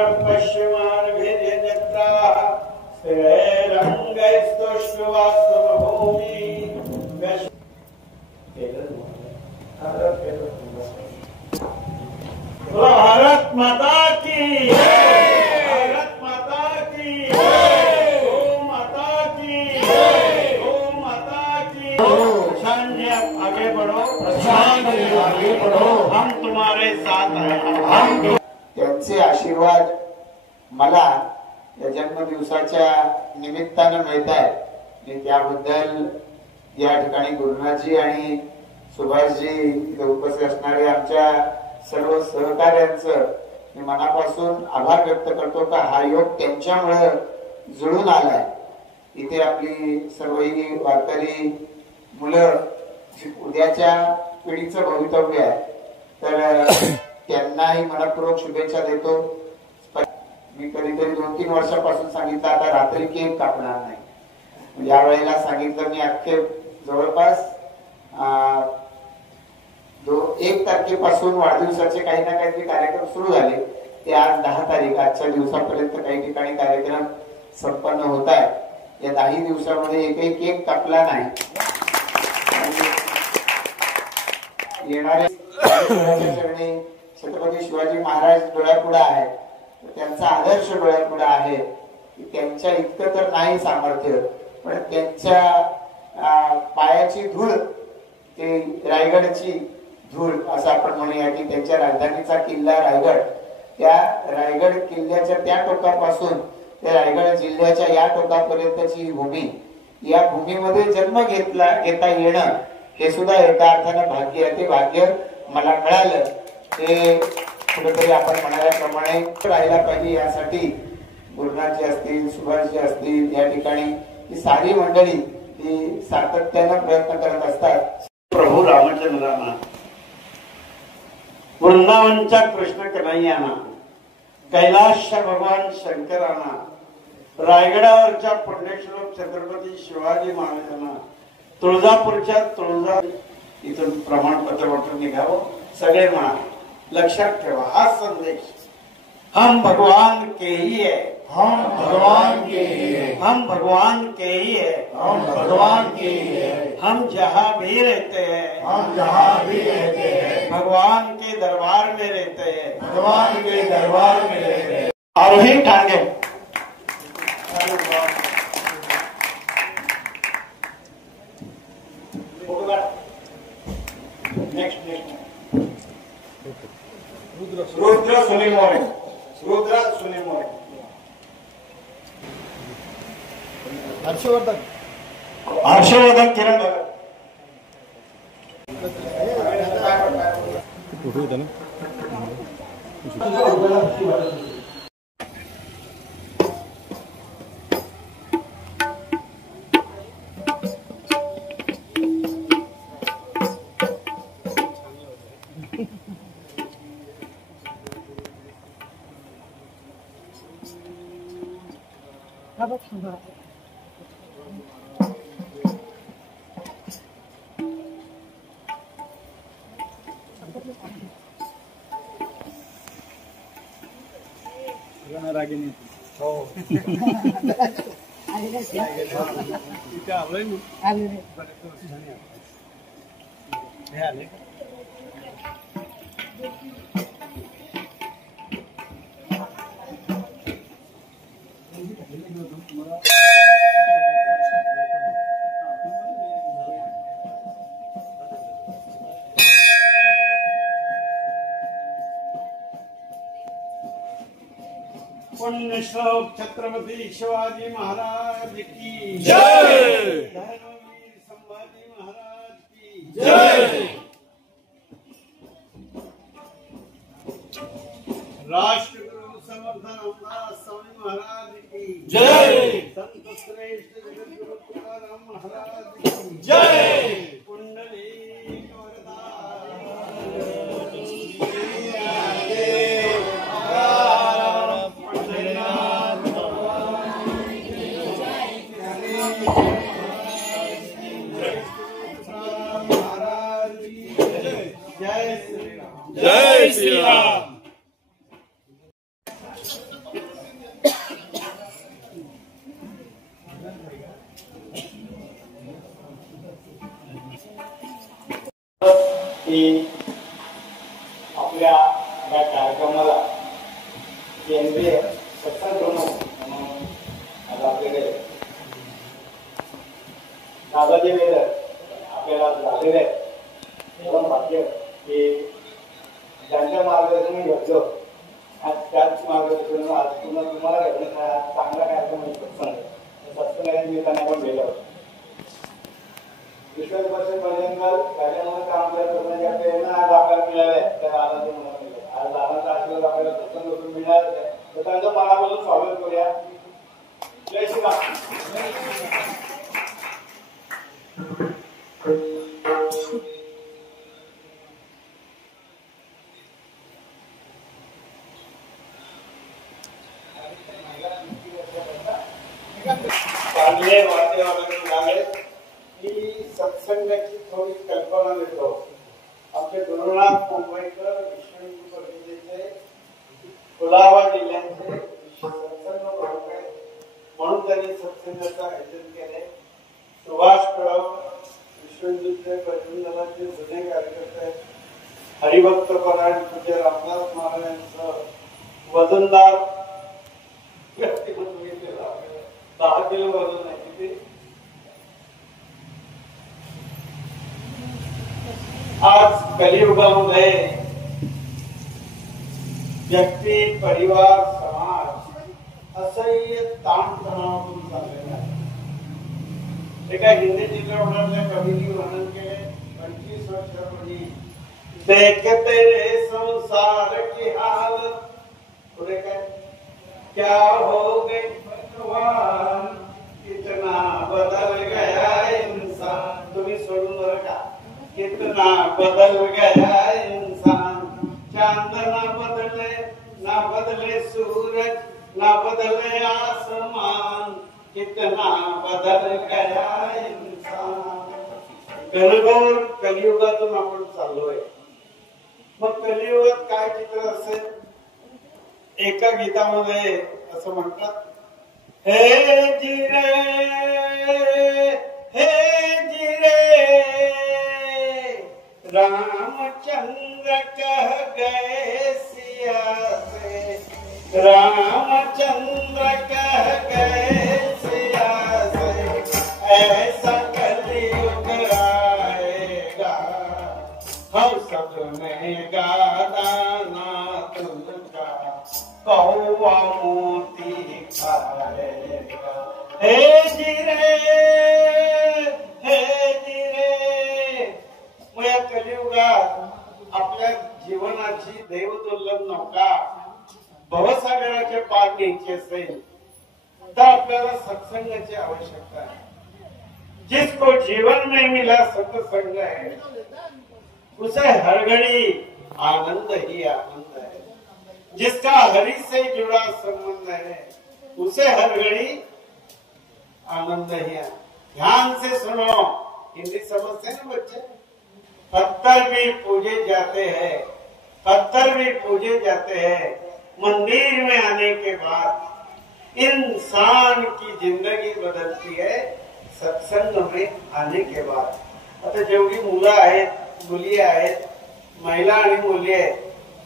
पश्चिमान भेद्यजत्रा स्थिरैरङ्गैस्तुष्टुवास्तवभूमि भारत माता की भारत माता की गौ माता की गौ माता की। आगे बढ़ो आगे बढ़ो, हम तुम्हारे साथ हैं। हम त्यांचे आशीर्वाद मला या जन्मदिवसाच्या निमित्तानं मिळत आहेत, त्याबद्दल या ठिकाणी गुरुनाथजी आणि सुभाषजी उपस्थित असणारे आमच्या सर्व सहकार्यांचं मी मनापासून आभार व्यक्त करतो का हा योग त्यांच्यामुळे जुळून आलाय। इथे आपली सर्व ही वारकरी मुलं उद्याच्या पिढीचं भवितव्य आहे, तर त्यांनाही मनपूर्वक शुभेच्छा देतो। मी कधीतरी 2-3 वर्षापासून सांगितलं आता रात्री केक कापणार नाही, या वेळेला सांगितलं मी अख्खे जवळपास 1 तारखेपासून वाढदिवसाचे काही ना काहीतरी कार्यक्रम सुरू झाले, ते आज 10 तारीख आजच्या दिवसापर्यंत काही ठिकाणी कार्यक्रम संपन्न होत आहेत। या 10 दिवसामध्ये एकही केक कापला नाही। येणाऱ्या चरणी छत्रपती शिवाजी महाराज डोळ्यापुढे आहे, त्यांचा आदर्श डोळ्यापुढे आहे की त्यांच्या इतकं तर नाही सामर्थ्य, पण त्यांच्या पायाची धूळ ते रायगडची धूळ असं आपण म्हणूया की त्यांच्या राजधानीचा किल्ला रायगड, त्या रायगड किल्ल्याच्या त्या टोकापासून ते रायगड जिल्ह्याच्या या टोकापर्यंतची ही भूमी, या भूमीमध्ये जन्म घेता येणं हे सुद्धा एका अर्थानं भाग्य आहे। ते भाग्य मला मिळालं, ते कुठेतरी आपण म्हणाल्याप्रमाणे राहायला पाहिजे। यासाठी गुरुनाथजी असतील, सुभाषजी असतील, या ठिकाणी ही सारी मंडळी ही सातत्यानं प्रयत्न करत असतात। प्रभू रामचंद्रांना, वृंदावनच्या कृष्ण कन्हैयाना, कैलासच्या भगवान शंकरांना, रायगडावरच्या पुण्यश्लोक छत्रपती शिवाजी महाराजांना, तुळजापूरच्या तुळजा इथून प्रमाणपत्र वाटून निघावं। सगळे म्हणा, लक्षात ठेवा हा संदेश, हम भगवान के ही है, हम भगवान के ही है, हम भगवान के ही है, हम भगवान के ही है, हम जहाँ भी रहते हैं, हम जहाँ भी रहते हैं, भगवान के दरबार में रहते हैं, भगवान के दरबार में रहते हैं। आरोही टांगे रुद्र सुनी मोरे, रुद्र सुनी मोरे, हर्षवर्धन किरण भगत। रागिनी हो पुण्यश्लोक छत्रपति शिवाजी महाराज की जय, धर्मवीर संभाजी महाराज की जय, राष्ट्रगुरु समर्थ रामदास स्वामी महाराज की जय, संत श्रेष्ठ जगद्गुरु तुकाराम महाराज की जय, कुंडली जय श्री राम। केंद्रीय सत्संग प्रमुख म्हणून आज आपल्याकडे दादाजी वेदर आपल्याला झालेले आहे. एवढं भाग्य की ज्यांच्या मार्गदर्शन घेतलं आज त्याच मार्गदर्शन आज पुन्हा तुम्हाला घेतलं चांगला कार्यक्रम सत्संगाच्या निमित्ताने आपण गेलो. विश्वदर्शन भजनकर त्याच्यामुळे काम करण्याच्या प्रेरणा आज आपल्याला मिळाल्या त्या दादाजी म्हणून आज दादाचा आशीर्वाद आपल्याला सत्संग करून मिळाला तर त्यांचं मनापासून स्वागत करूया. जय श्रीराम. चांगले वातावरण झाले की सत्संगाची थोडी कल्पना देतो. आमचे गुरुनाथ मुंबईकर विश्व हिंदू परिषदेचे कुलाबा जिल्ह्याचे सत्संग प्रमुख आहेत म्हणून त्यांनी सत्संगाचं आयोजन केले. सुभाष कळव विश्व हिंदूचे परिवर्तनाचे जुने कार्यकर्ते आहेत. हरिभक्त परायण पूज्य रामदास महाराजांचं वजनदार व्यक्तिमत्व घेतलेलं 10 किलो वजन आहे. किती आज कलियुगामध्ये व्यक्ती परिवार समाज असह्य ताणतणावातून चाललेला आहे. एका हिंदी चित्रपटातल्या कवीने वर्णन केले 25 वर्षापूर्वी देखते रे संसार की हालत. पुढे काय क्या हो गई भगवान कितना बदल गया इंसान. तुम्ही सोडून बरं का. कितना बदल गया इंसान. चांद ना बदले सूरज ना बदले आसमान. कितना बदल गया इंसान. घनघोर कलियुगातून आपण चाललोय. मग कलियुगात काय चित्र असेल. एका गीतामध्ये असं म्हणतात हे जिरे रामचंद्र कह गए सिया से. रामचंद्र कह गए सिया से ऐसा कलयुग आएगा हम सब में गाना तुझका कौवा मोती खाएगा. हे जिरे मग या कलियुगात आपल्या जीवनाची देवदुर्लभ नौका भवसागराचे पार घ्यायची असेल तर आपल्याला सत्संगाची आवश्यकता आहे. जिसको जीवन में मिला सत्संग है उसे हर घड़ी आनंद ही आनंद है. जिसका हरि से जुड़ा संबंध है उसे हर घड़ी आनंद ही है. ध्यान से सुनो. हिंदी समझते हैं बच्चे. पत्थर भी पूजे जाते हैं. पत्थर भी पूजे जाते हैं. मंदिर में आने के बाद इंसान की जिंदगी बदलती है सत्संग में आने के बाद. आता जेवढी मुलं आहेत मुली आहेत महिला आणि मुली आहेत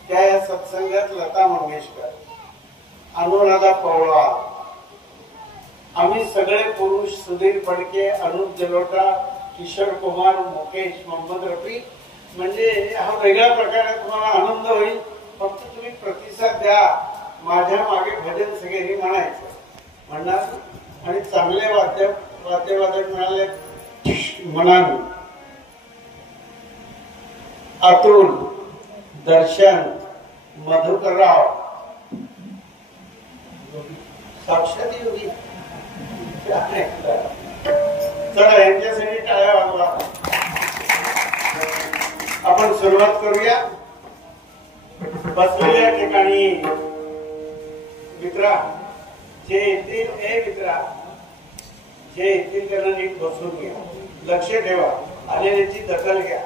त्या या सत्संगात लता मंगेशकर अनुराधा पौडवाल आम्ही सगळे पुरुष सुधीर फडके अनुप जलोटा किशोर कुमार मुकेश मोहम्मद रफी म्हणजे हा वेगळा प्रकार आहे. तुम्हाला आनंद होईल. फक्त तुम्ही प्रतिसाद द्या. माझ्या मागे भजन सगळ्यांनी म्हणायचं म्हणणार आणि चांगले वाद्यवादक मिळाले म्हणाल. अतुल दर्शन मधुकरराव साक्षात योगी चला यांच्यासाठी टाळ्या वाजवा. आपण सुरुवात करूया. बसलेल्या ठिकाणी मित्रा जे येतील मित्रा जे येतील त्यांना नीट बसून घ्या. लक्ष ठेवा. आलेल्याची दखल घ्या.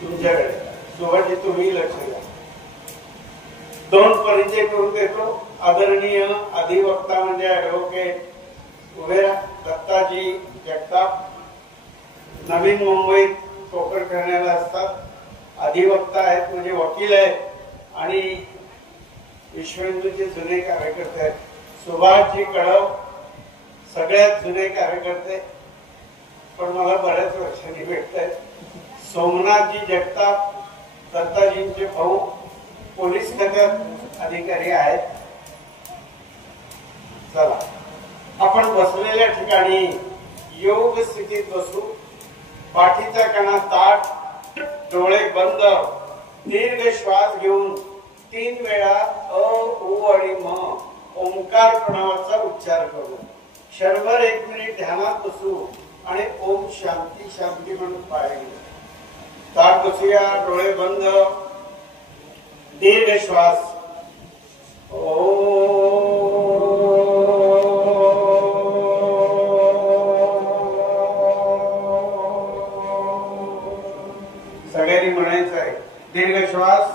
तुमच्याकडे सुभाषजी तुम्ही लक्ष द्या. 2 परिचय करून देतो. आदरणीय अधिवक्ता म्हणजे ऍडव्होकेट उभेरा दत्ताजी जगताप नवीन मुंबईत कोकण करण्याला असतात. अधिवक्ता आहेत म्हणजे वकील आहेत आणि विश्वेंदूचे जुने कार्यकर्ते आहेत. सुभाषजी कळव सगळ्यात जुने कार्यकर्ते, पण मला बऱ्याच वर्षांनी भेटत आहेत. सोमनाथजी जगताप दत्ताजींचे भाऊ पोलीस खात्यात अधिकारी आहेत. चला आपण बसलेल्या ठिकाणी योग स्थितीत बसू. पाठीचा कणा ताठ, डोळे बंद, दीर्घ श्वास घेऊन 3 वेळा अ, उ आणि म ओंकार प्रणवाचा उच्चार करू. क्षणभर 1 मिनिट ध्यानात बसू आणि ओम शांती शांती म्हणून पाय घेऊ. ताठ बसूया, डोळे बंद, दीर्घ श्वास. सगळ्यांनी म्हणायचं आहे दीर्घ श्वास.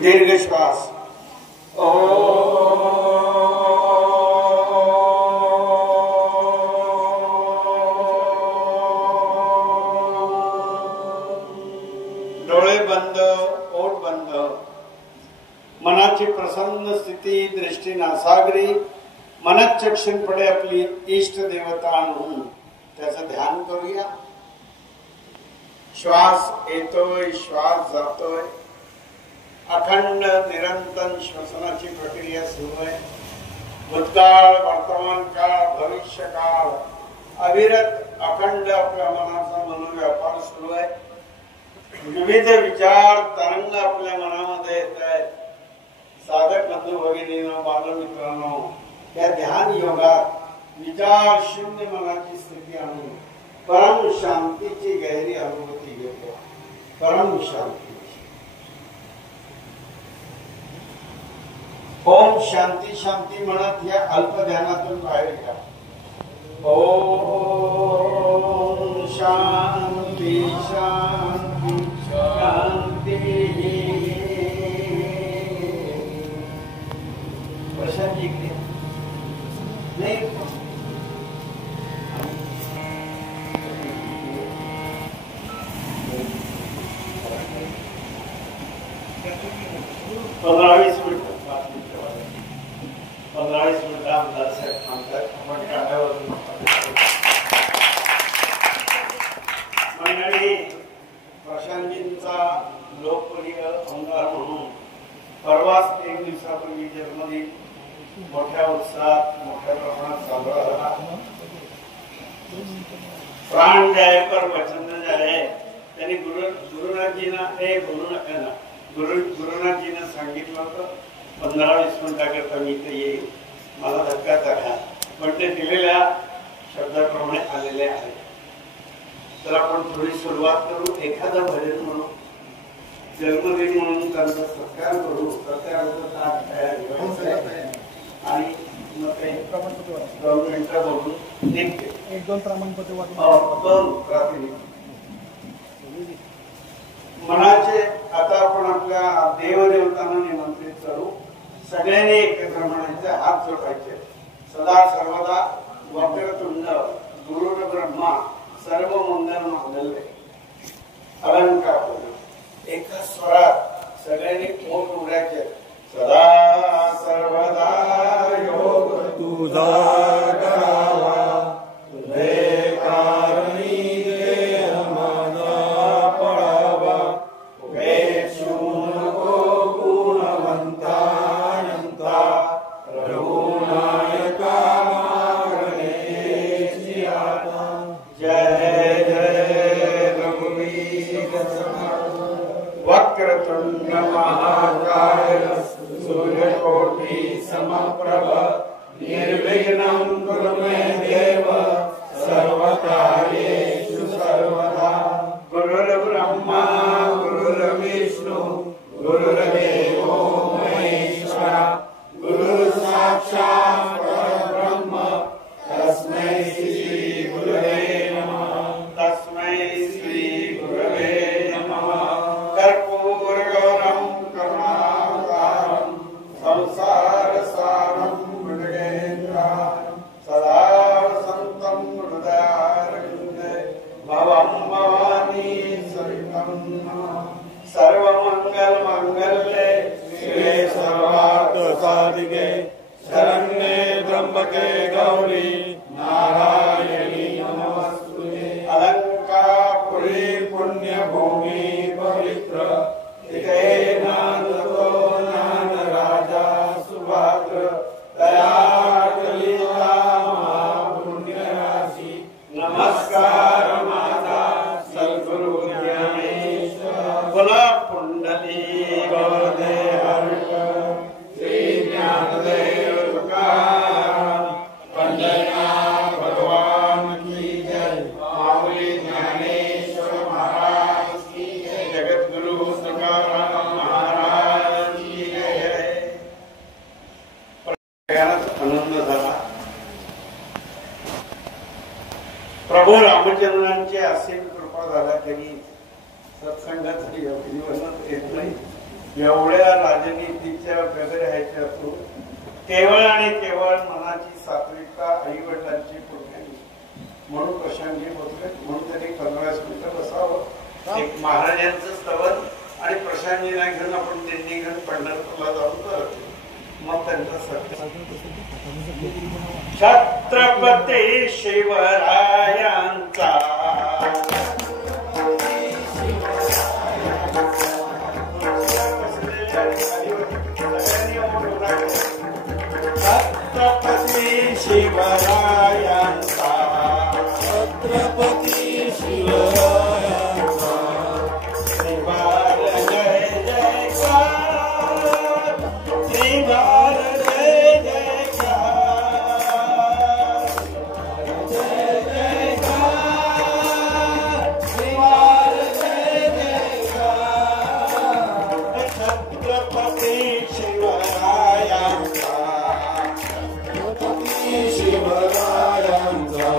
दीर्घ श्वास. डोळे बंद, ओठ बंद. मनाची प्रसन्न स्थिती, दृष्टी नासागरी. मनचक्षुंपुढे आपली इष्ट देवता आणून त्याचं ध्यान करूया. श्वास येतोय, श्वास जातोय. अखंड निरंतर श्वसनाची प्रक्रिया सुरू आहे. भूतकाळ, वर्तमान काळ, भविष्य काळ अविरत अखंड आपल्या मनाचा मनोव्यापार सुरू आहे. विविध विचार तरंग आपल्या मनामध्ये येत आहेत. साधक बंधू भगिनींनो, बालमित्रांनो, या ध्यान योगात विचार शून्य मनाची स्थिती आणून परम शांतीची गहरी अनुभूती घेतो. परम शांती. ओम शांती शांती म्हणत या अल्प ध्यानातून बाहेर घ्या. ओम शांती शांती शांती. प्रशांत इकडे नाही. पंधरा-वीस मिनिट आमदार साहेब थांबतात. आपण काढावरून मंडळी, प्रशांतजींचा लोकप्रिय आमदार म्हणून परवाच 1 दिवसापूर्वी जन्मदिन मोठ्या उत्साहात मोठ्या प्रमाणात साजरा झाला. प्राण जाए पर वचन न जाए. त्यांनी गुरुनाथजींना सांगितलं होतं 15-20 मिनिटाकरता मी इथे येईल, मला धक्का टाका, पण ते दिलेल्या शब्दाप्रमाणे आलेले आहे. तर आपण थोडी सुरुवात करू. एखादं भजन म्हणू, जन्मदिन म्हणून त्यांचा सत्कार करू. आणि मग काही 2 मिनिटं बोलून निघते. 1-2 प्रमाणपत्र मनाचे आता आपण आपल्या देवदेवतांना निमंत्रित करू. सगळ्यांनी एकत्र म्हणायचे, हात जोडायचे. सदा सर्वदा वक्रतुंड गुरुर ब्रह्मा सर्व मंगल मांगल्ये. अलंकार एका स्वरात सगळ्यांनी ओठ उघडायचे. सदा सर्वदा योग तुझा करावा, तुझे कारणी देह माझा पळावा. वेचू नको गुणवंता रघुनायका मागणे आता. जय जय रघुवीर वक्रतुंड महाकाय सूर्यकोटि समप्रभ निर्विघ्नं प्रभू रामचंद्रांची असीम कृपा झाला तरी सत्संगाचं जीवनात येत नाही। एवढ्या राजनीतीच्या वगैरे ह्याच्यातून केवळ आणि केवळ मनाची सात्विकता आई वडिलांची पुण्याची म्हणून प्रशांतजी बोलले म्हणून त्यांनी 15 मिनिटं बसावं। एक महाराजांचं स्तवन आणि प्रशांतजीला घेऊन आपण दिंडी घेऊन पंढरपूरला जाऊन करत मग त्यांचा सत्य छत्रपती शिवरायांचा छत्रपती शिवरायांचा छत्रपती शिवरायांचा श्रीवार जय जयकार श्रीवार जय जयकार जय जयकार श्रीवार जय जयकार छत्रपती शिवरायांचा शिवरायांचा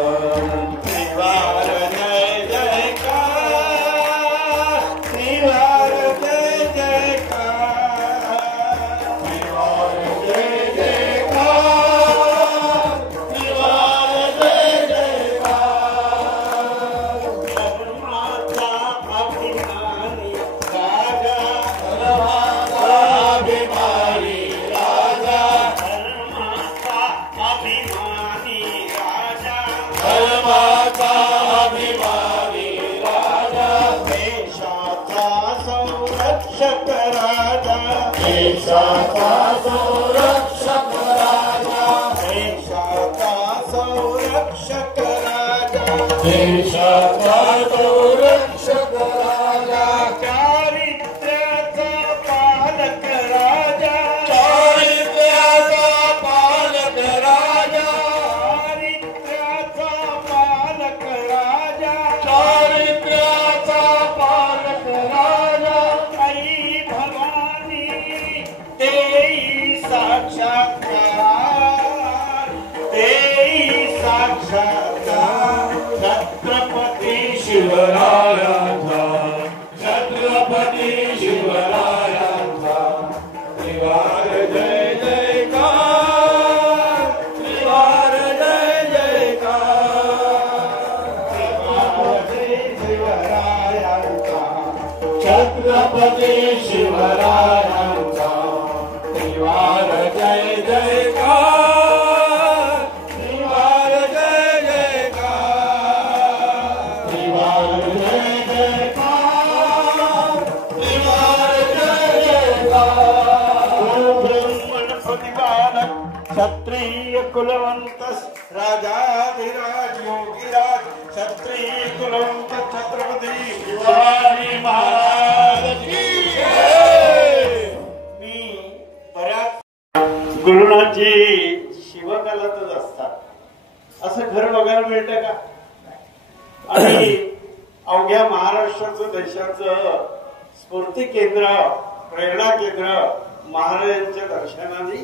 श्रीवार जय जयकार श्रीवार जय जयकार श्रीवार जय जयकार श्रीवार जय जयकार धर्माचा अभिमानी राजा धर्माचा अभिमानी राजा धर्माचा अभिमानी राजा धर्माचा अभिमानी राजा देशाचा संरक्षक राजा देशाचा संरक्षक राजा देशाचा संरक्षक राजा देशाचा संरक्षक राजा चारित्र्याचा पालक राजा चारित्र्याचा पालक राजा चारित्र्याचा पालक राजा चारित्र्याचा पालक राजा आई भवानी देई साक्षात्कार देई साक्षात्कार छत्रपती शिवरायांचा छत्रपती शिवरायांचा श्रीवार जय जयकार श्रीवार जय जयकार शिवरायांचा छत्रपती शिवरायांचा श्रीवार जय जयकार श्रीवार जय जयकार श्रीवार जय जयकार श्रीवार जय जयकार ब्रह्मण प्रतिपालक क्षत्रिय कुलवंत राजाधिराज योगीराज क्षत्रिय कुलवंत छत्रपती शिवाजी महाराज की जय। मी बऱ्याच गुरुनाथजी शिवकालातच असतात असं घर बघायला मिळतं का? आणि अवघ्या महाराष्ट्राचं देशाचं स्फूर्ती केंद्र प्रेरणा केंद्र महाराजांच्या दर्शनाने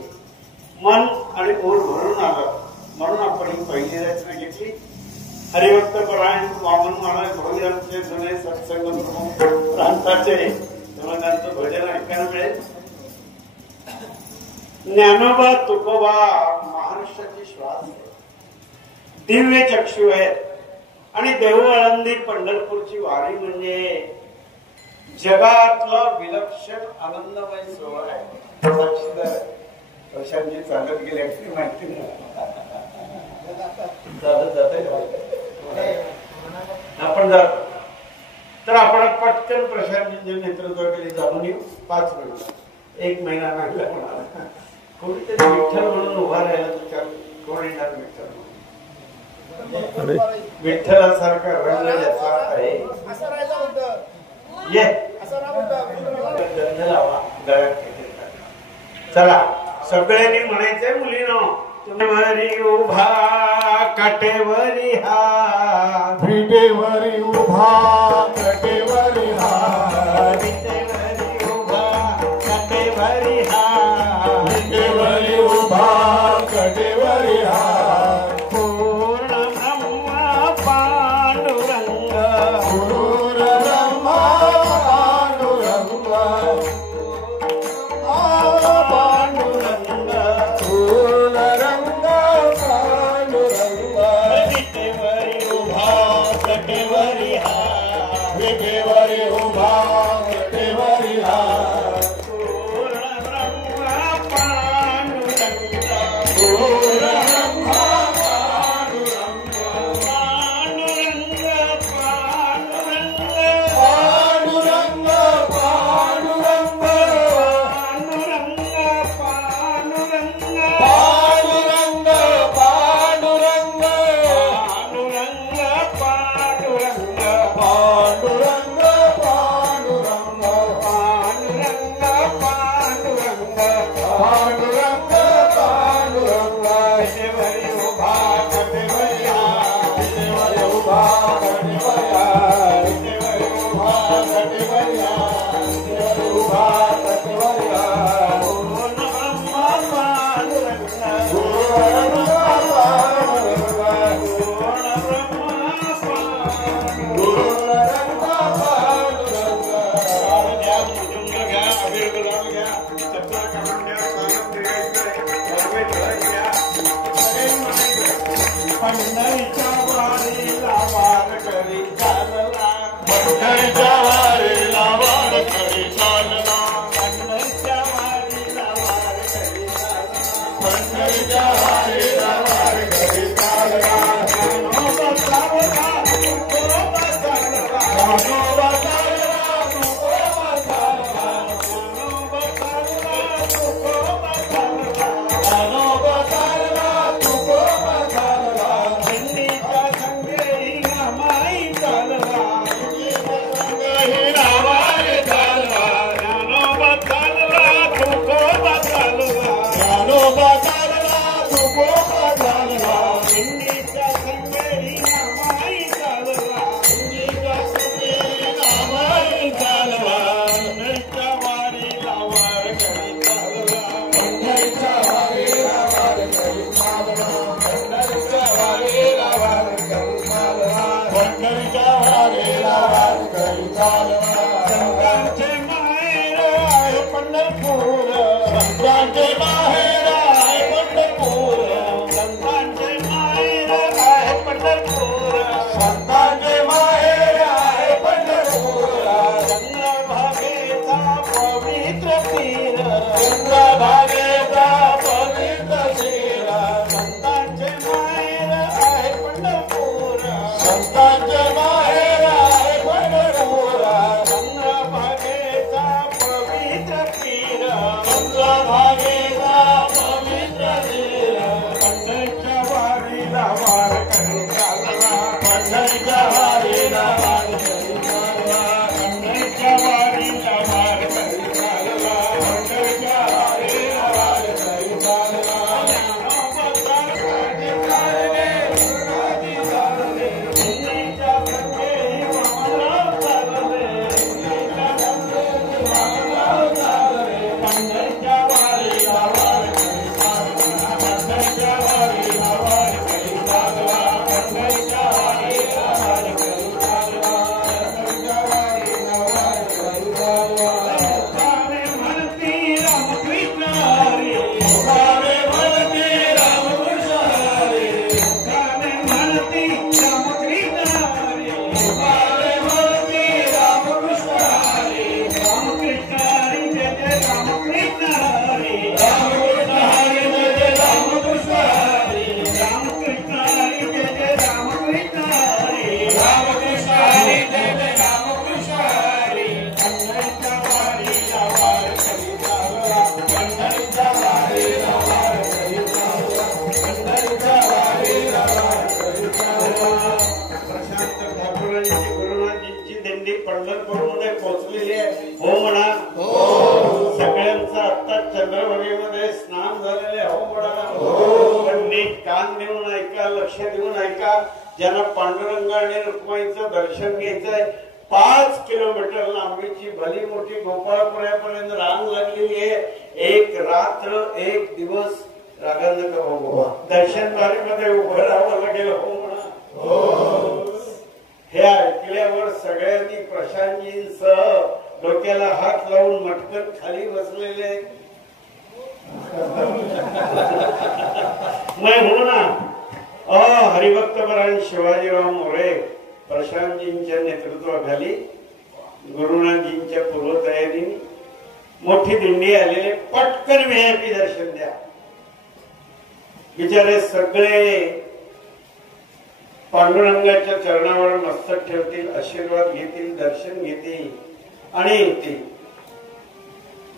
मन आणि ओर भरून आलं म्हणून आपण ही पहिली रचना घेतली। हरिभक्त परायण वामन महाराज भोईरांचे जुने सत्संग प्रमुख प्रांताचे तेव्हा त्यांचं भजन ऐकायला मिळेल। ज्ञानोबा तुकोबा महाराष्ट्राची श्वास आहे, दिव्य चक्षु आहेत आणि देहू आळंदी पंढरपूरची वारी म्हणजे जगातला विलक्षण आनंदमय सोहळा आहे। साक्षीदार आहे। प्रशांतजी चालत गेले माहिती नाही आपण जातो तर आपण पटकन प्रशांतजींच्या नेतृत्वाखाली जाऊन येऊ। 5 मिनिट 1 महिना लागला कोणाला कोणीतरी विठ्ठल म्हणून उभा राहिला तर कोण येणार विठ्ठल म्हणून? विठ्ठलासारखा रंग ज्याचा आहे ये गंध लावा गळ्यात ठेकेल टाका। चला सगळ्यांनी म्हणायचंय मुलीनो तुम्हारी उभा काटेवरी हा विटेवरी उभा कटेवरी हार विटेवरी उभा काटेवरी हा विटेवरी उभा कटेवरी हार पूर्ण ब्रह्मा ज्यांना पांडुरंग आणि रुक्माईचं दर्शन घ्यायचंय 5 किलोमीटर लांबीची भली मोठी गोपाळपुऱ्यापर्यंत रांग लागलेली आहे. एक रात्र एक दिवस रागांना का दर्शनबारीमध्ये उभं राहावं लागेल. हो म्हणा. हे ऐकल्यावर सगळ्यांनी प्रशांतजींसह डोक्याला हात लावून मटकन खाली बसलेले. मैं हूं ना हरिभक्तपरायण शिवाजीराव मोरे प्रशांतजींच्या नेतृत्वाखाली गुरुनाथजींच्या पूर्वतयारीने मोठी दिंडी आलेले. पटकन व्हीआयपी दर्शन द्या. बिचारे सगळे पांडुरंगाच्या चरणावर मस्तक ठेवतील, आशीर्वाद घेतील, दर्शन घेतील आणि येतील.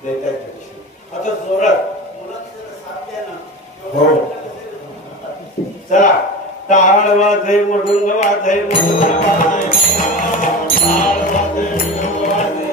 देताय दर्शन. आता जोरात साथ द्या ना. हो चला. टाळ वाजय मडुंग वाजय मडुंग वाजय टाळ वाजय मडुंग वाजय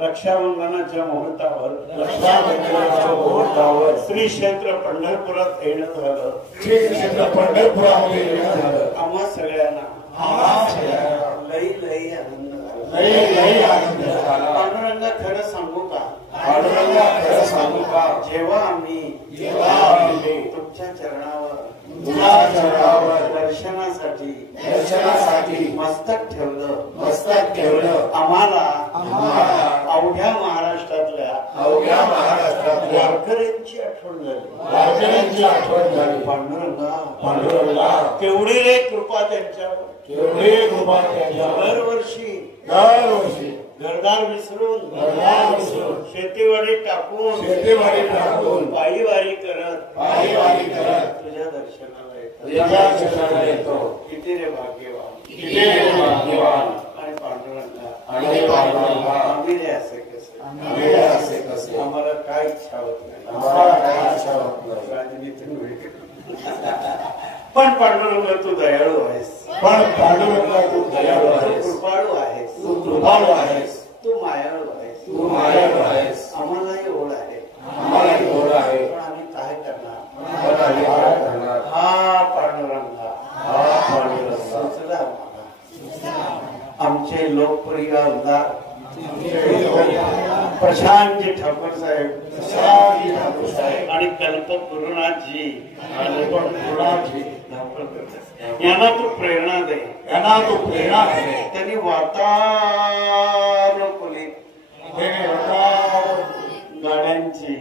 रक्षाबंधनाच्या मुहूर्तावर श्री क्षेत्र पंढरपुरात येणं झालं. श्री क्षेत्र पंढरपुरामध्ये येणं झालं. आम्हा सगळ्यांना लई लई आनंद झाला. लई आनंद झाला. पांडुरंगा खरं सांगू का? पांडुरंगा खरं सांगू का? जेव्हा आम्ही तुमच्या चरणावर दर्शनासाठी मस्तक ठेवलं आम्हाला अवघ्या महाराष्ट्रातल्या वारकऱ्यांची आठवण झाली. पांडुरंगा केवढी रे कृपा त्यांच्यावर. दरवर्षी घरदार विसरून शेतीवाडी टाकून पायीवारी करत तुझ्या दर्शनाला येतो. किती रे भाग्यवान. आणि पांडुरंगा आम्ही रे असे कसे आम्हाला काय इच्छा होत नाही. राजनीती पण पांडुरंगा तू दयाळू आहेस. कृपाळू आहेस. तू मायाळू आहेस. आम्हालाही ओढ आहे. पण आम्ही काय करणार. हा पांडुरंगा सुचला आमचे लोकप्रिय आमदार प्रशांतजी ठाकूर साहेब आणि कल्पगुरुनाथजी यांना तू प्रेरणा दे. त्यांनी वातानुकूलित गाड्यांची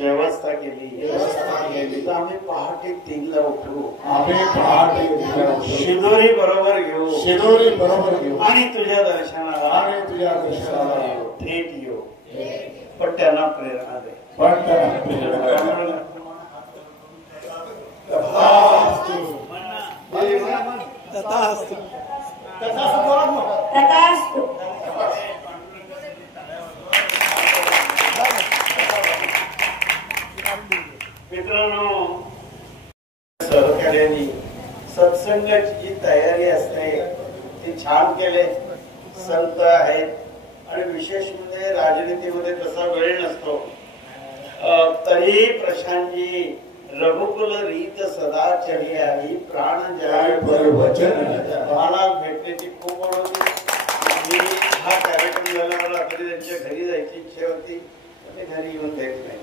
व्यवस्था केली. तर आम्ही पहाटे 3ला उठू. शिदोरी बरोबर घेऊ आणि तुझ्या दर्शनाला थेट येऊ. पण त्यांना प्रेरणा दे. मित्रांनो सहकार्याने सत्संगाची जी तयारी असते ती छान केले. संत आहेत आणि विशेष म्हणजे राजनीतीमध्ये तसा वेळ नसतो. तरी प्रशांतजी रघुकुल रीत सदा चढी आई प्राण जय मला भेटण्याची खूप आवड होती. मी हा कार्यक्रम झाला मला रात्री त्यांच्या घरी जायची इच्छा होती. ते घरी येऊन द्यायचं नाही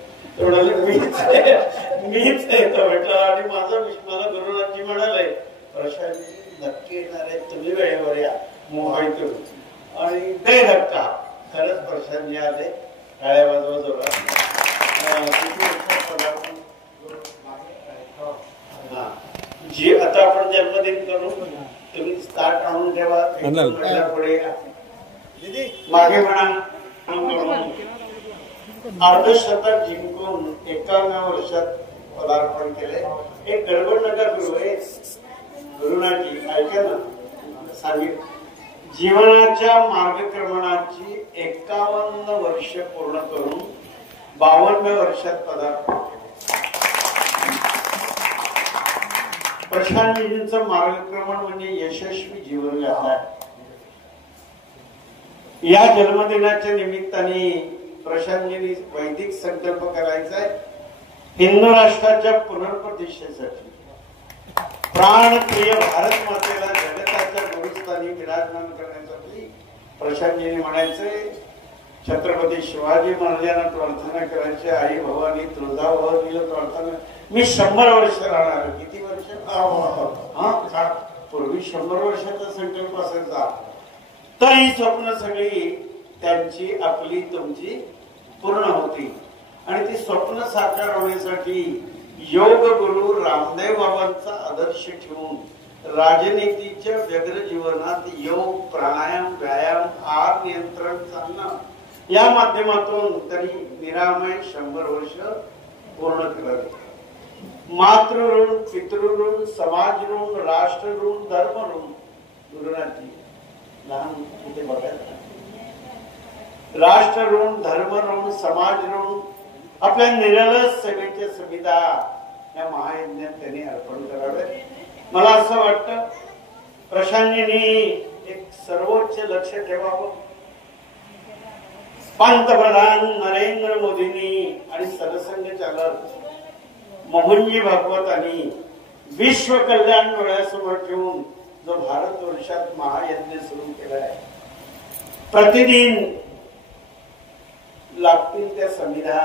मीच येतो म्हटलं. आणि मला गुरुनाथजी म्हणाले प्रशांतजी नक्की येणार आहे तुम्ही वेळेवर या मुंबईतून. आणि ते धक्का खरंच प्रशांतजी आले. टाळ्या वाजवा जोरात. जी आता आपण जन्मदिन करू तुम्ही स्टार्ट आणून ठेवा. पुढे मागे म्हणा अर्धशतक जिंकून 51 वर्षात पदार्पण केले. एक गडबड नका करू. गुरुनाथजी ऐका ना सांगितलं जीवनाच्या मार्गक्रमणाची 51 वर्ष पूर्ण करून 52 वर्षात पदार्पण केले. प्रशांतजींचं मार्गक्रमण म्हणजे यशस्वी जीवनगाथा आहे. या जन्मदिनाच्या निमित्ताने प्रशांतजींनी वैदिक संकल्प करायचा आहे. हिंदू राष्ट्राच्या पुनर्प्रतिष्ठेसाठी प्राणप्रिय भारत मातेला जगताच्या गुरुस्थानी विराजमान करण्यासाठी प्रशांतजींनी म्हणायचे छत्रपती शिवाजी महाराजांना प्रार्थना करायची. आई भवानी तुळजाभवानीला प्रार्थना. मी 100 वर्ष राहणार. किती वर्ष? पूर्वी 100 वर्षाचा संकल्प असायचा. तर ही स्वप्न सगळी त्यांची आपली तुमची पूर्ण होती. आणि ती स्वप्न साकार होण्यासाठी योग गुरु रामदेव बाबांचा आदर्श ठेवून राजनीतीच्या व्यग्र जीवनात योग प्राणायाम व्यायाम आहार नियंत्रण चालणं या माध्यमातून त्यांनी निरामय 100 वर्ष पूर्ण केलं. मातृ ऋण पितृ समाज ऋण राष्ट्र ऋण धर्म ऋण. गुरुनाथजी लहान तिथे बघायला राष्ट्र ऋण धर्म ऋण समाज ऋण आपल्या निरलस सेवेच्या सुविधा या महायज्ञात त्यांनी अर्पण करावे. मला असं वाटतं प्रशांतजींनी एक सर्वोच्च लक्ष ठेवावं. पंतप्रधान नरेंद्र मोदींनी आणि सरसंघ चालक मोहनजी भागवतांनी विश्व कल्याण डोळ्यासमोर ठेवून जो भारत वर्षात महायज्ञ सुरू केलाय. प्रतिदिन लागतील त्या संविधा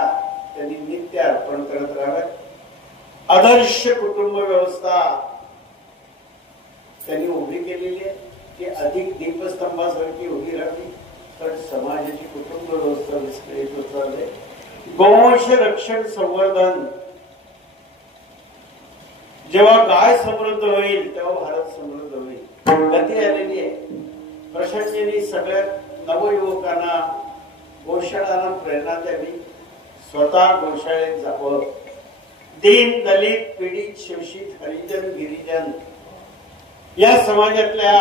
त्यांनी नित्य अर्पण करत राहाव्यात. आदर्श कुटुंब व्यवस्था त्यांनी उभी केलेली आहे. ती अधिक दीपस्तंभासारखी उभी राहावी. तर समाजाची कुटुंब व्यवस्था विस्कळीत होत चालले. गोवंश रक्षण संवर्धन जेव्हा गाय समृद्ध होईल तेव्हा भारत समृद्ध होईल. गती आलेली आहे. प्रशांतजींनी सगळ्यात नवयुवकांना गोशाळांना प्रेरणा द्यावी. स्वतः गोशाळेत जावं. दीन दलित पीडित शोषित हरिजन गिरिजन या समाजातल्या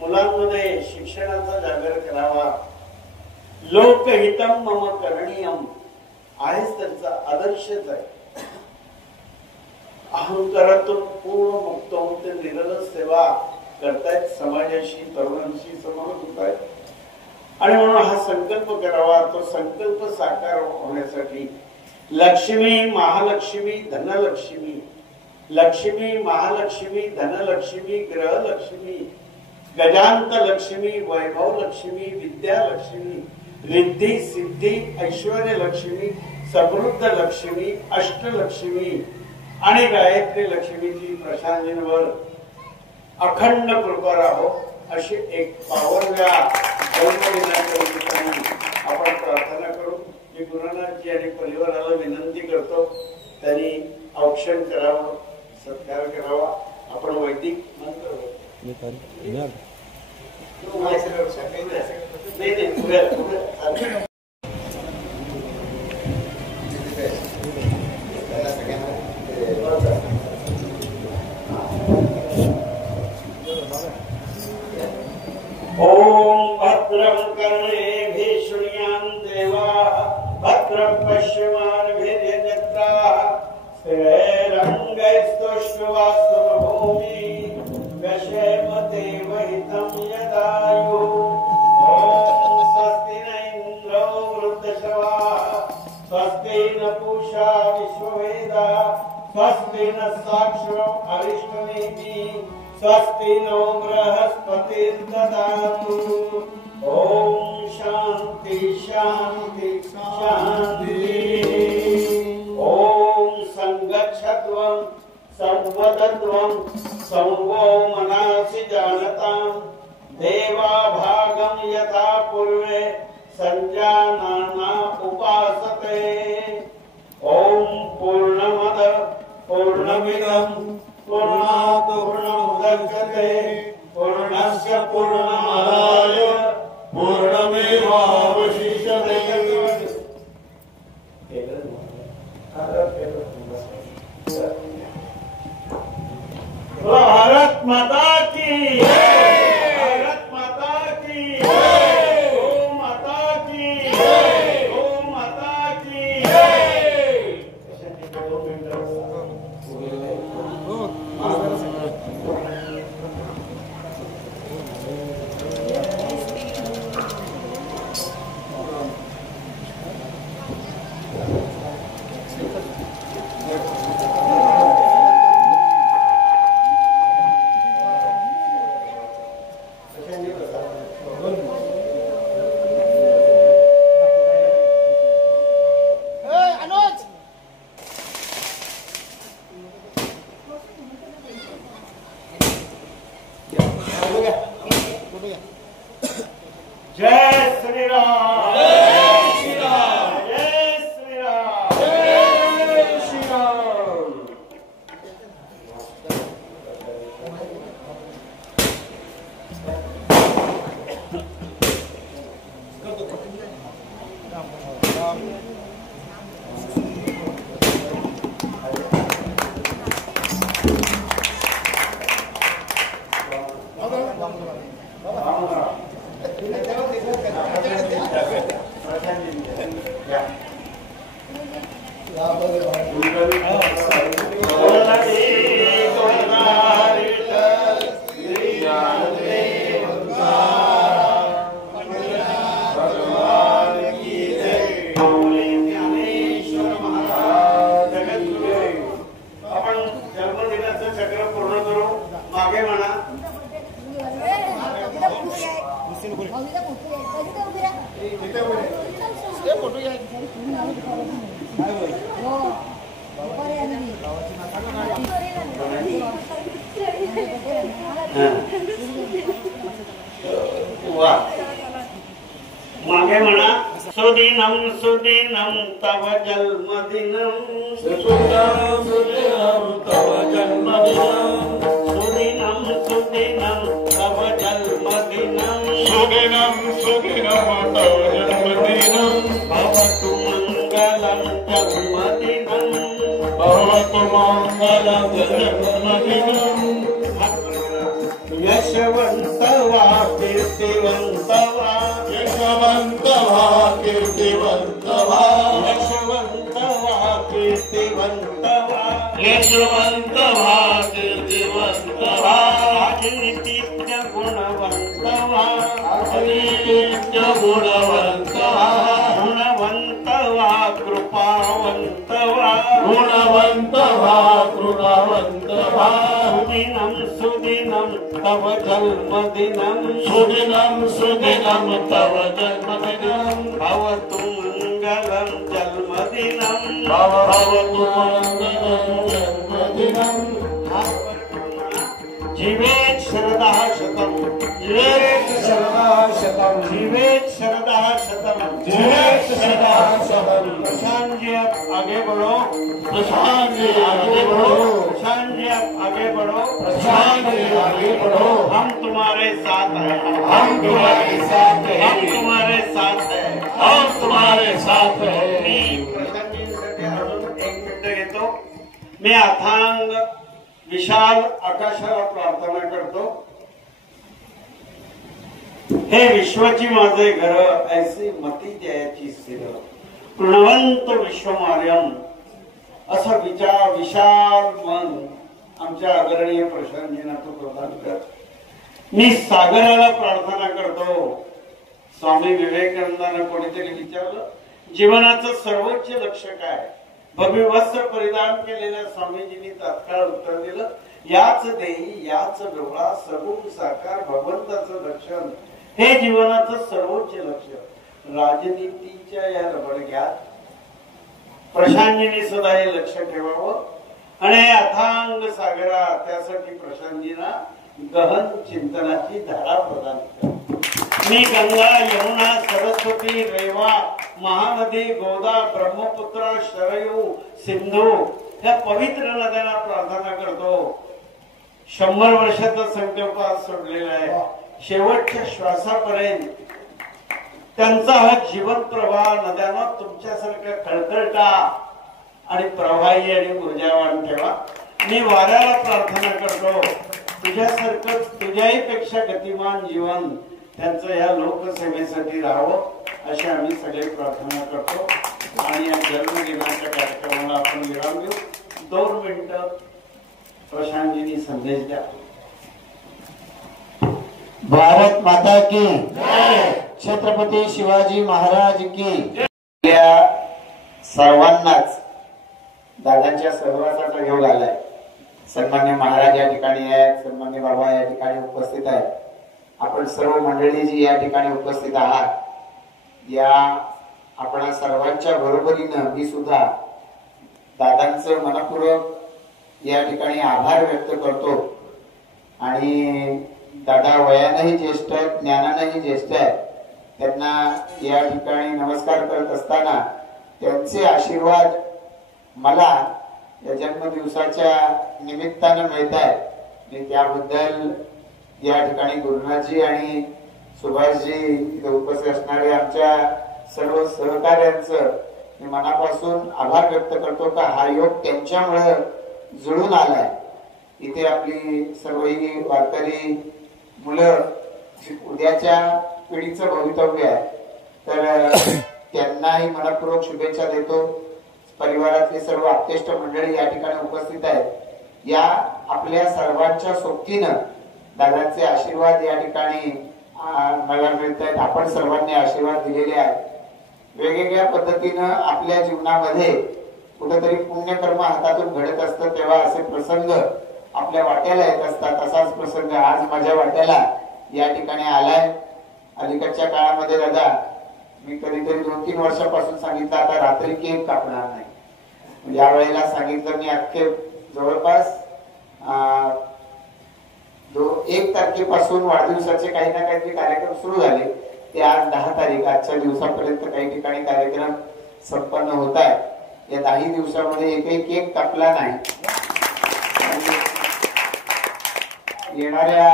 मुलांमध्ये शिक्षणाचा जागर करावा. लोकहितम मम करणीयम आहेच त्यांचा आदर्शच आहे. अहंकारातून पूर्ण मुक्त होऊन ते निरलस सेवा करतायत. समाजाशी तरुणांशी समावेश होत आहेत. आणि म्हणून हा संकल्प करावा. तो संकल्प साकार होण्यासाठी लक्ष्मी महालक्ष्मी धनलक्ष्मी लक्ष्मी महालक्ष्मी धनलक्ष्मी ग्रहलक्ष्मी गजांत लक्ष्मी वैभव लक्ष्मी विद्यालक्ष्मी रिद्धी सिद्धी ऐश्वर्य लक्ष्मी समृद्ध लक्ष्मी अष्टलक्ष्मी आणि गायत्री लक्ष्मीची प्रशांतजींवर अखंड कृपा राहो अशी एक 52व्या जन्मदिनाच्या निमित्ताने आपण प्रार्थना करू. मी गुरुनाथजी आणि परिवाराला विनंती करतो त्यांनी औक्षण करावं सत्कार करावा. आपण वैदिक मंत्र ओम भद्रं कर्णेभिः शृणुयाम देवाः भद्रं पश्यमानभिर्यजत्राः स्थिरैरङ्गैस्तुष्टुवास्तुभूमिः विश्ववेदा स्वस्ति न साक्षो अरिष्टनेमि स्वस्ति नो बृहस्पतिर्ददातु ओम शांति शांति शांति ओम संगच्छध्वं संवदध्वं संवो मनासि जानतां देवा भागं यथा पूर्वे संजानाना उपासते ओम पूर्णमद पूर्णमिदं पूर्णात् पूर्णमुदच्यते पूर्णस्य पूर्णमादाय पूर्णमेवावशिष्यते। भारत माता की भारत माता की गौ माता की गौ माता की जय श्री राम जय श्री राम जय श्री राम जय श्री राम। मागे म्हणा सुदिनम सुदिनम तव जन्मदिनम सुदिनम सुदिनम तव जन्मदिनम सुदिनम सुदिनम तव जन्मदिनम सुदिनम सुदिनम तव जन्मदिनम भवतु मंगलम जन्मदिनम भवतु मंगलम जन्मदिनम यशवंत वा कीर्तिवंत वा यशवंत वा कीर्तिवंत वा यशवंत वा कीर्तिवंत वा यशवंत वा कीर्तिवंत वा नित्य गुणवंत वा नित्य गुणवंत वा गुणवंत वा कृपावंत वा गुणवंत वा कृपावंत वा सुदिनम सुदिनम तव जन्मदिनम सुदिनम सुदिनम तव जन्मदिनम भवतु मंगलम जन्मदिनम भवतु मंगलम जन्मदिनम जीवेत शरदा शतम जीवेत शरदा शतम जीवेत शरदा शतम जीवेत शरदा शतम। प्रशांत जी आप आगे बढ़ो प्रशांत जी आगे बढ़ो प्रशांत जी आप आगे बढ़ो प्रशांत जी आगे बढ़ो। हम तुम्हारे साथ हैं हम तुम्हारे साथ हैं हम तुम्हारे साथ हैं हम तुम्हारे साथ हैं। प्रशांत जी साठी अजून 1 मिनिट घेतो। मी अथांग विशाल आकाशाला प्रार्थना करतो। हे विश्वाची माझे घर ऐसी मती द्यायची स्थिर प्रणवंत विश्वमार्यम असा विचार विशाल मन आमच्या आदरणीय प्रशांतजींना तो प्रदान कर। मी सागराला प्रार्थना करतो। स्वामी विवेकानंदांना कोणीतरी विचारलं जीवनाचं सर्वोच्च लक्ष्य काय? भव्य वस्त्र परिधान केलेल्या स्वामीजींनी तात्काळ उत्तर दिलं, याच देही याच डोळा सगुण साकार भगवंताचं दर्शन हे जीवनाचं सर्वोच्च लक्ष्य. राजनीतीच्या या रबडग्यात प्रशांतजींनी सुद्धा हे लक्ष ठेवावं आणि अथांग सागरा त्यासाठी प्रशांतजींना गहन चिंतनाची धारा प्रदान केली. मी गंगा यमुना सरस्वती रेवा महानदी गोदा ब्रह्मपुत्रा शरयू सिंधू या पवित्र नद्यांना प्रार्थना करतो. 100 वर्षाचा संकल्प आज सोडलेला आहे. शेवटच्या श्वासापर्यंत त्यांचा हा जीवन प्रवाह नद्यांना तुमच्यासारखा खळखळटा आणि प्रवाही आणि ऊर्जावान ठेवा. मी वाऱ्याला प्रार्थना करतो, तुझ्यासारखं तुझ्याही पेक्षा गतिमान जीवन त्यांचं या लोकसेवेसाठी राहावं अशी आम्ही सगळे प्रार्थना करतो. आणि या जन्मदिनाच्या कार्यक्रमाला आपण विराम देऊ. 2 मिनिटं प्रशांतजींनी संदेश द्या. भारत माता की छत्रपती शिवाजी महाराज की. सर्वांनाच दादांच्या सहवासाचा योग आलाय. सन्मान्य महाराज या ठिकाणी आहेत, सन्मान्य बाबा या ठिकाणी उपस्थित आहेत, आपण सर्व मंडळी जी या ठिकाणी उपस्थित आहात, या आपणा सर्वांच्या बरोबरीनं मी सुद्धा दादांचं मनपूर्वक या ठिकाणी आभार व्यक्त करतो. आणि दादा वयानंही ज्येष्ठ आहेत, ज्ञानानंही ज्येष्ठ आहेत. त्यांना या ठिकाणी नमस्कार करत असताना त्यांचे आशीर्वाद मला या जन्मदिवसाच्या निमित्तानं मिळत आहेत. मी त्याबद्दल या ठिकाणी गुरुनाथजी आणि सुभाषजी इथे उपस्थित असणारे आमच्या सर्व सहकार्यांचं मी मनापासून आभार व्यक्त करतो का हा योग त्यांच्यामुळे जुळून आलाय. इथे आपली सर्व ही वारकरी मुलं उद्याच्या पिढीचं भवितव्य आहे, तर त्यांनाही मनपूर्वक शुभेच्छा देतो. परिवारातली सर्व आप्तेष्ट मंडळी या ठिकाणी उपस्थित आहेत. या आपल्या सर्वांच्या सोबतीनं दादांचे आशीर्वाद या ठिकाणी मला मिळत आहेत. आपण सर्वांनी आशीर्वाद दिलेले आहेत. वेगवेगळ्या पद्धतीनं आपल्या जीवनामध्ये कुठेतरी पुण्यकर्म हातातून घडत असतं, तेव्हा असे प्रसंग आपल्या वाट्याला येत असतात. असाच प्रसंग आज माझ्या वाट्याला या ठिकाणी आलाय. अलीकडच्या काळामध्ये दादा मी कधीतरी 2-3 वर्षापासून सांगितलं आता रात्री केक कापणार नाही. या वेळेला सांगितलं मी अख्खे जवळपास 1 तारखेपासून वाढदिवसाचे काही ना काहीतरी कार्यक्रम सुरू झाले. ते आज 10 तारीख आजच्या दिवसापर्यंत काही ठिकाणी कार्यक्रम संपन्न होत आहे. या 10 दिवसामध्ये एकही केक कापला नाही. येणाऱ्या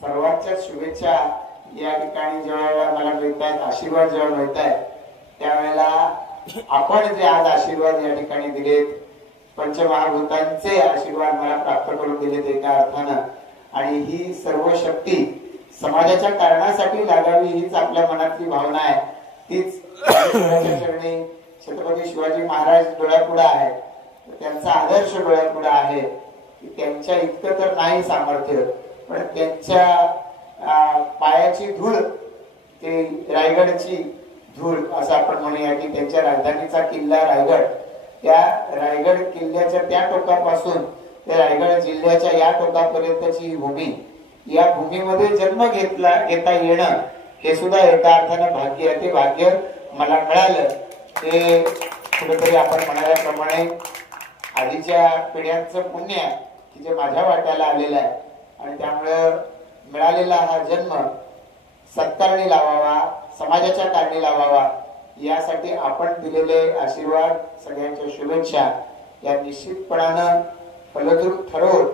सर्वांच्या शुभेच्छा या ठिकाणी जेव्हा मला मिळत आहेत, आशीर्वाद जेव्हा मिळत आहेत, त्यावेळेला आपण जे आज आशीर्वाद या ठिकाणी दिलेत, पंचमहाभूतांचे आशीर्वाद मला प्राप्त करून दिलेत एका अर्थानं, आणि ही सर्व शक्ती समाजाच्या कारणासाठी लागावी हीच आपल्या मनातली भावना आहे. तीच चरणी छत्रपती शिवाजी महाराज डोळ्यापुढे आहे, त्यांचा आदर्श डोळ्यापुढे आहे. त्यांच्या इतकं तर नाही सामर्थ्य, पण त्यांच्या पायाची धूळ, ते रायगडची धूळ असं आपण म्हणूया की त्यांच्या राजधानीचा किल्ला रायगड, त्या रायगड किल्ल्याच्या त्या टोकापासून ते रायगड जिल्ह्याच्या या टोकापर्यंतची ही भूमी, या भूमीमध्ये जन्म घेता येणं हे सुद्धा एका अर्थानं भाग्य आहे. ते भाग्य मला मिळालं. ते कुठेतरी आपण म्हणाल्याप्रमाणे आधीच्या पिढ्यांचं पुण्य आहे की जे माझ्या वाट्याला आलेलं आहे. आणि त्यामुळं मिळालेला हा जन्म सत्कारणी लावावा, समाजाच्या कारणी लावावा, यासाठी आपण दिलेले आशीर्वाद, सगळ्यांच्या शुभेच्छा या निश्चितपणानं फलद्रूप ठरवून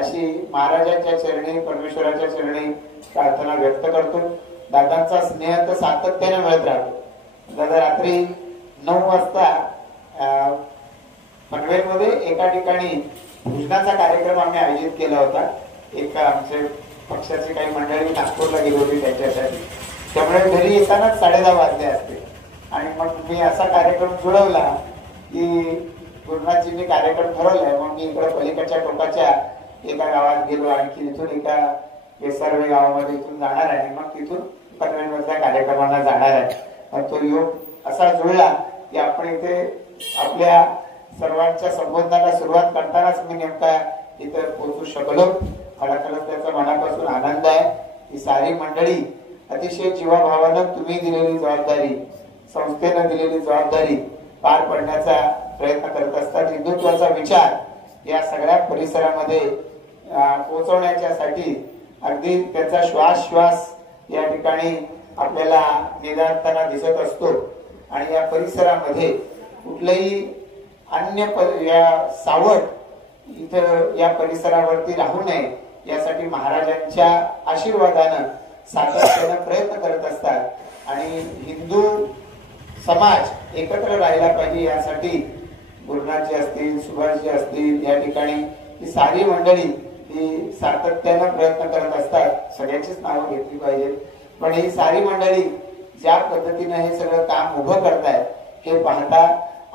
अशी महाराजांच्या चरणी, परमेश्वराच्या चरणी प्रार्थना व्यक्त करतो. दादांचा स्नेह तर सातत्याने मिळत राहतो. दादा रात्री 9 वाजता पनवेलमध्ये एका ठिकाणी भोजनाचा कार्यक्रम आम्ही आयोजित केला होता. एक आमचे पक्षाची काही मंडळी नागपूरला गेली होती त्यांच्यासाठी, त्यामुळे घरी येतानाच 10:30 वाजले असते. आणि मग मी असा कार्यक्रम जुळवला की गुरुनाथजींनी कार्यक्रम ठरवलाय, मग मी इकडे पलीकडच्या टोकाच्या एका गावात गेलो, आणखी इथून एका केसरवे गावामध्ये इथून जाणार आहे, आणि मग तिथून पनवेलमधल्या कार्यक्रमांना जाणार आहे. तो योग असा जुळला की आपण इथे आपल्या सर्वांच्या संबोधनाला सुरुवात करतानाच मी नेमका इथं पोहोचू शकलो. मला खरंच त्याचा मनापासून आनंद आहे. ही सारी मंडळी अतिशय जीवाभावानं तुम्ही दिलेली जबाबदारी, संस्थेनं दिलेली जबाबदारी पार पडण्याचा प्रयत्न करत असतात. हिंदुत्वाचा विचार या सगळ्या परिसरामध्ये पोहोचवण्याच्यासाठी अगदी त्याचा श्वास या ठिकाणी आपल्याला निदानताना दिसत असतो. आणि या परिसरामध्ये कुठलंही अन्य सावट इथं या परिसरावरती राहू नये यासाठी महाराजांच्या आशीर्वादानं सातत्यानं प्रयत्न करत असतात. आणि हिंदू समाज एकत्र राहिला पाहिजे यासाठी गुरुनाथजी असतील, सुभाषजी असतील, या ठिकाणी ही सारी मंडळी ही सातत्यानं प्रयत्न करत असतात. सगळ्यांचीच नावं घेतली पाहिजेत. पण ही सारी मंडळी ज्या पद्धतीने हे सगळं काम उभं करतायत हे पाहता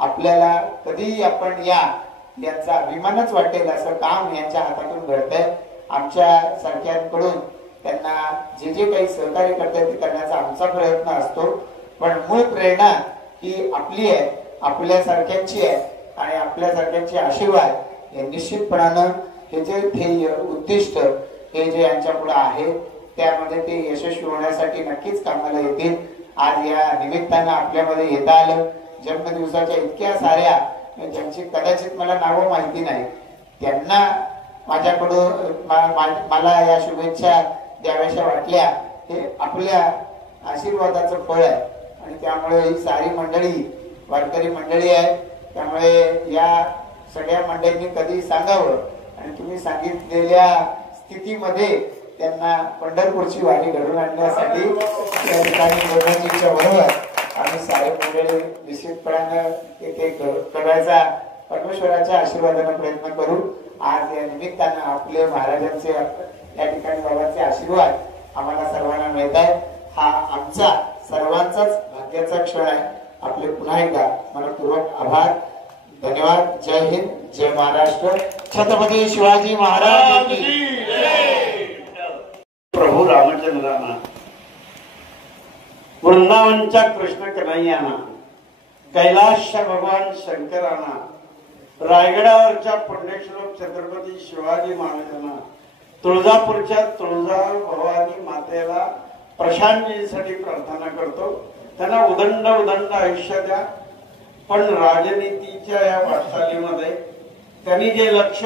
आपल्याला कधी आपण यांचा अभिमानच वाटेल असं काम यांच्या हातातून घडतंय. आमच्या सारख्यांकडून त्यांना जे काही सहकार्य करतायत ते करण्याचा आमचा प्रयत्न असतो. पण मूळ प्रेरणा ही आपली आहे, आपल्यासारख्यांची आहे. आणि आपल्यासारख्यांचे आशीर्वाद हे निश्चितपणानं हे जे ध्येय उद्दिष्ट हे जे यांच्या पुढे आहे त्यामध्ये ते यशस्वी होण्यासाठी नक्कीच कामाला येतील. आज या निमित्तानं आपल्यामध्ये येता आलं. जन्मदिवसाच्या इतक्या साऱ्या ज्यांची कदाचित मला नावं माहिती नाही त्यांना माझ्याकडून मला या शुभेच्छा द्याव्याशा वाटल्या. हे आपल्या आशीर्वादाचं फळ आहे. आणि त्यामुळे ही सारी मंडळी वारकरी मंडळी आहे. त्यामुळे या सगळ्या मंडळींनी कधी सांगावं आणि तुम्ही सांगितलेल्या स्थितीमध्ये त्यांना पंढरपूरची वारी घडवून आणण्यासाठी या ठिकाणी गुरुजींच्या बरोबर आम्ही सारे मंडळी निश्चितपणानं ते करायचा परमेश्वराच्या आशीर्वादाने प्रयत्न करू. आज या निमित्तानं आपले महाराजांचे या ठिकाणी बाबांचे आशीर्वाद आम्हाला सर्वांना मिळत आहे. हा आमचा सर्वांचाच भाग्याचा क्षण आहे. आपले पुन्हा एकदा मनपूर्वक आभार, धन्यवाद. जय हिंद, जय महाराष्ट्र. छत्रपती शिवाजी महाराज की प्रभू रामचंद्रांना, वृंदावनच्या कृष्ण कन्हैयाना, कैलासच्या भगवान शंकरांना, रायगडावरच्या पुण्यश्लोक छत्रपती शिवाजी महाराजांना, तुळजापूरच्या तुळजा भवानी मातेला प्रशांतीसाठी प्रार्थना करतो. त्यांना उदंड आयुष्य द्या. पण राजनीतीच्या या वाटचालीमध्ये त्यांनी जे लक्ष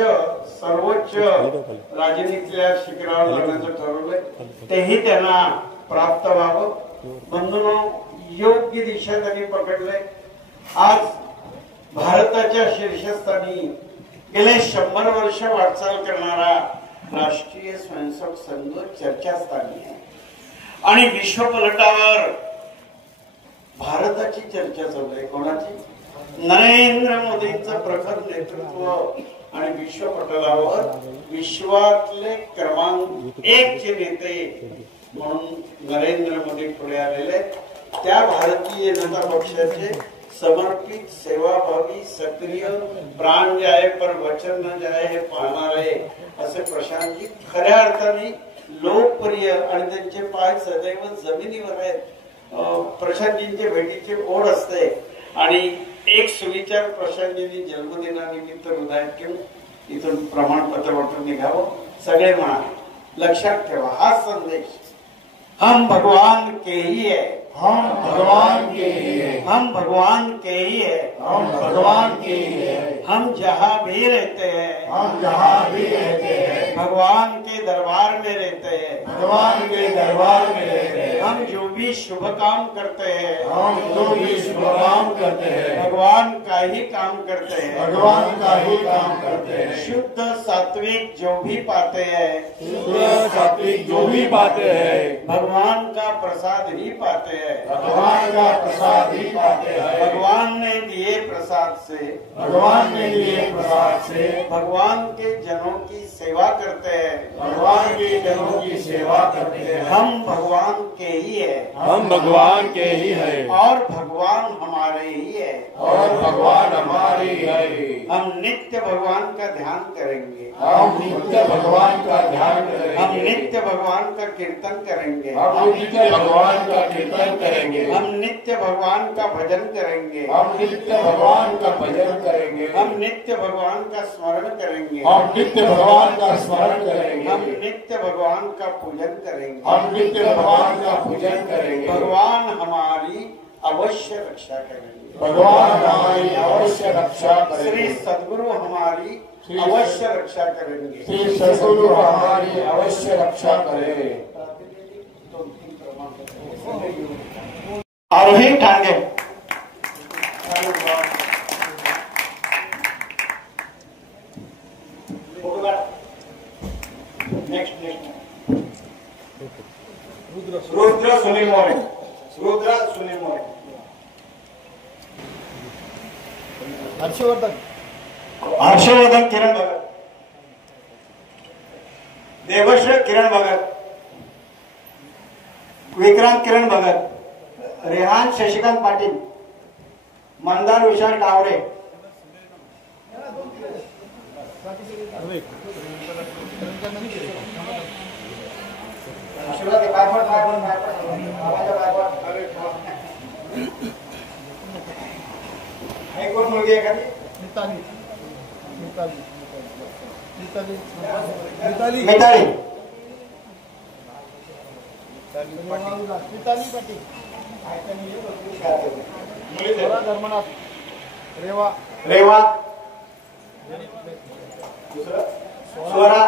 सर्वोच्च राजनीतीच्या शिखरावर जाण्याचं ठरवलंय तेही त्यांना प्राप्त व्हावं. बंधूंनो, योग्य दिशा त्यांनी पकडलंय. आज भारताच्या शीर्षस्थानी गेले 100 वर्ष वाटचाल करणारा राष्ट्रीय स्वयंसेवक संघ चर्चास्थानी आहे. आणि विश्वपलटावर भारताची चर्चा चालू आहे. कोणाची? नरेंद्र मोदींचं प्रखर नेतृत्व आणि विश्वपटलावर विश्वातले क्रमांक 1 चे नेते म्हणून नरेंद्र मोदी पुढे आलेले. त्या भारतीय जनता पक्षाचे समर्पित, सेवाभावी, सक्रिय, प्राण जाए पर वचन न जाए हे पाहणारे असे प्रशांतजी खऱ्या अर्थाने लोकप्रिय आणि त्यांचे पाय सदैव जमिनीवर आहेत. प्रशांतजींच्या भेटीची ओढ असते. आणि एक सुविचार प्रशांतजींनी जन्मदिनानिमित्त हृदयात घेऊन इथून प्रमाणपत्र वाटून निघावं. सगळे म्हणा, लक्षात ठेवा हा संदेश, हम भगवान के ही है, हम भगवान के ही है, हम भगवान के ही है, हम भगवान के ही है, हम जहाँ भी रहते हैं, हम जहाँ भी रहते हैं, भगवान के दरबार में रहते हैं, भगवान के दरबार में रहते हैं, हम जो भी शुभ काम करते हैं, हम जो भी शुभ काम करते हैं, भगवान का ही काम करते हैं, भगवान का ही काम करते हैं, शुद्ध सात्विक जो भी पाते हैं, शुद्ध सात्विक जो भी पाते हैं, भगवान का प्रसाद ही पाते हैं, भगवान का प्रसाद ही पाते हैं, भगवान ने दिए प्रसाद से, भगवान ने दिए प्रसाद से भगवान के जनों की सेवा करते हैं। भगवान के जनों की सेवा करते हैं। हम भगवान के ही है हम भगवान के ही है और भगवान हमारे ही है और भगवान हमारे ही है। हम नित्य भगवान का ध्यान करेंगे। हम नित्य भगवान का ध्यान करेंगे। हम नित्य भगवान का कीर्तन करेंगे। हम नित्य भगवान का कीर्तन करेंगे। हम नित्य भगवान का भजन करेंगे। हम नित्य भगवान का भजन करेंगे। हम नित्य भगवान का स्मरण करेंगे। हम नित्य भगवान का स्मरण करेंगे। हम नित्य भगवान का पूजन करेंगे। हम नित्य भगवान का पूजन करेंगे। भगवान हमारी अवश्य रक्षा करेंगे। भगवान हमारी अवश्य रक्षा श्री करेंगे। सद्गुरु हमारी अवश्य रक्षा करेंगे। श्री सद्गुरु हमारी अवश्य रक्षा करे। आरोही ठाणे रुद्र सुनील मोरे। रुद्र सुनील मोरे। हर्षवर्धन किरण भगत। देवश्री किरण भगत। विक्रांत किरण भगत। रेहान शशिकांत पाटील। मंदार विशाल टावरे। एक और मुलगी आहे का? मिताली। रेवा। स्वरा।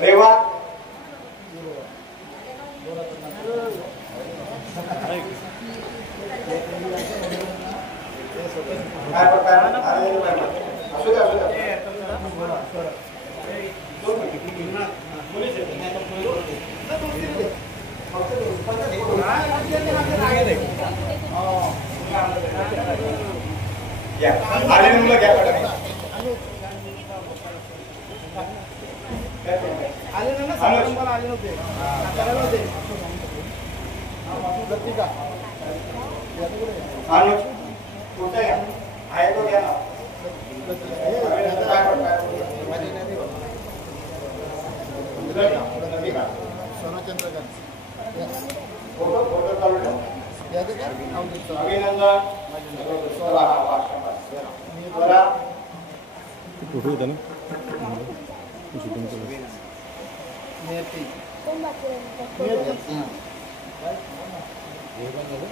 रेवा।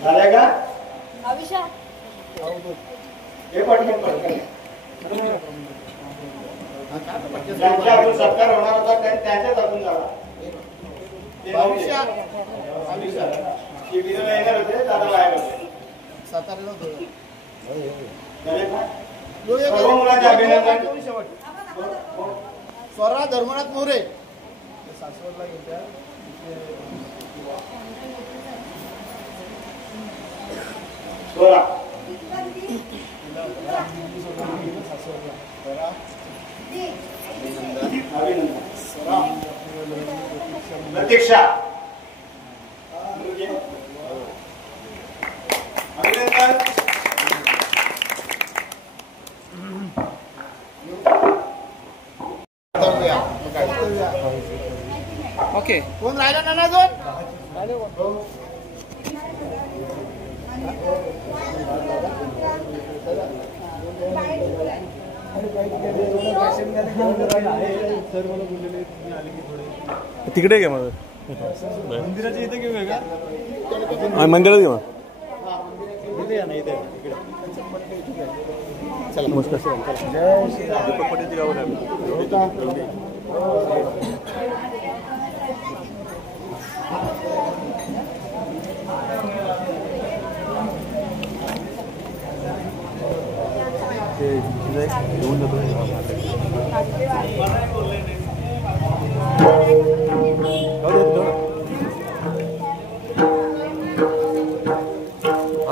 झालेगा अभिषेक हे पटकन ज्यांच्या हातून सत्कार होणार होता त्यांच्याच हातून झाला. शिबिराला येणार होते, दादा बाहेर होते. साताऱ्याला सर्व मुलांचे अभिनंदन. स्वरा धर्मनाथ मोरे सासवडला गेल्या स्वरा प्रतीक्षा अभिनंदन. ओके कोण राहिला नाना दोन तिकडे घ्या माझं मंदिराच्या इथे घेऊ का मंदिरात घेऊ नमस्कार जय श्री दीपक पटेलची गावाला घेऊन जातो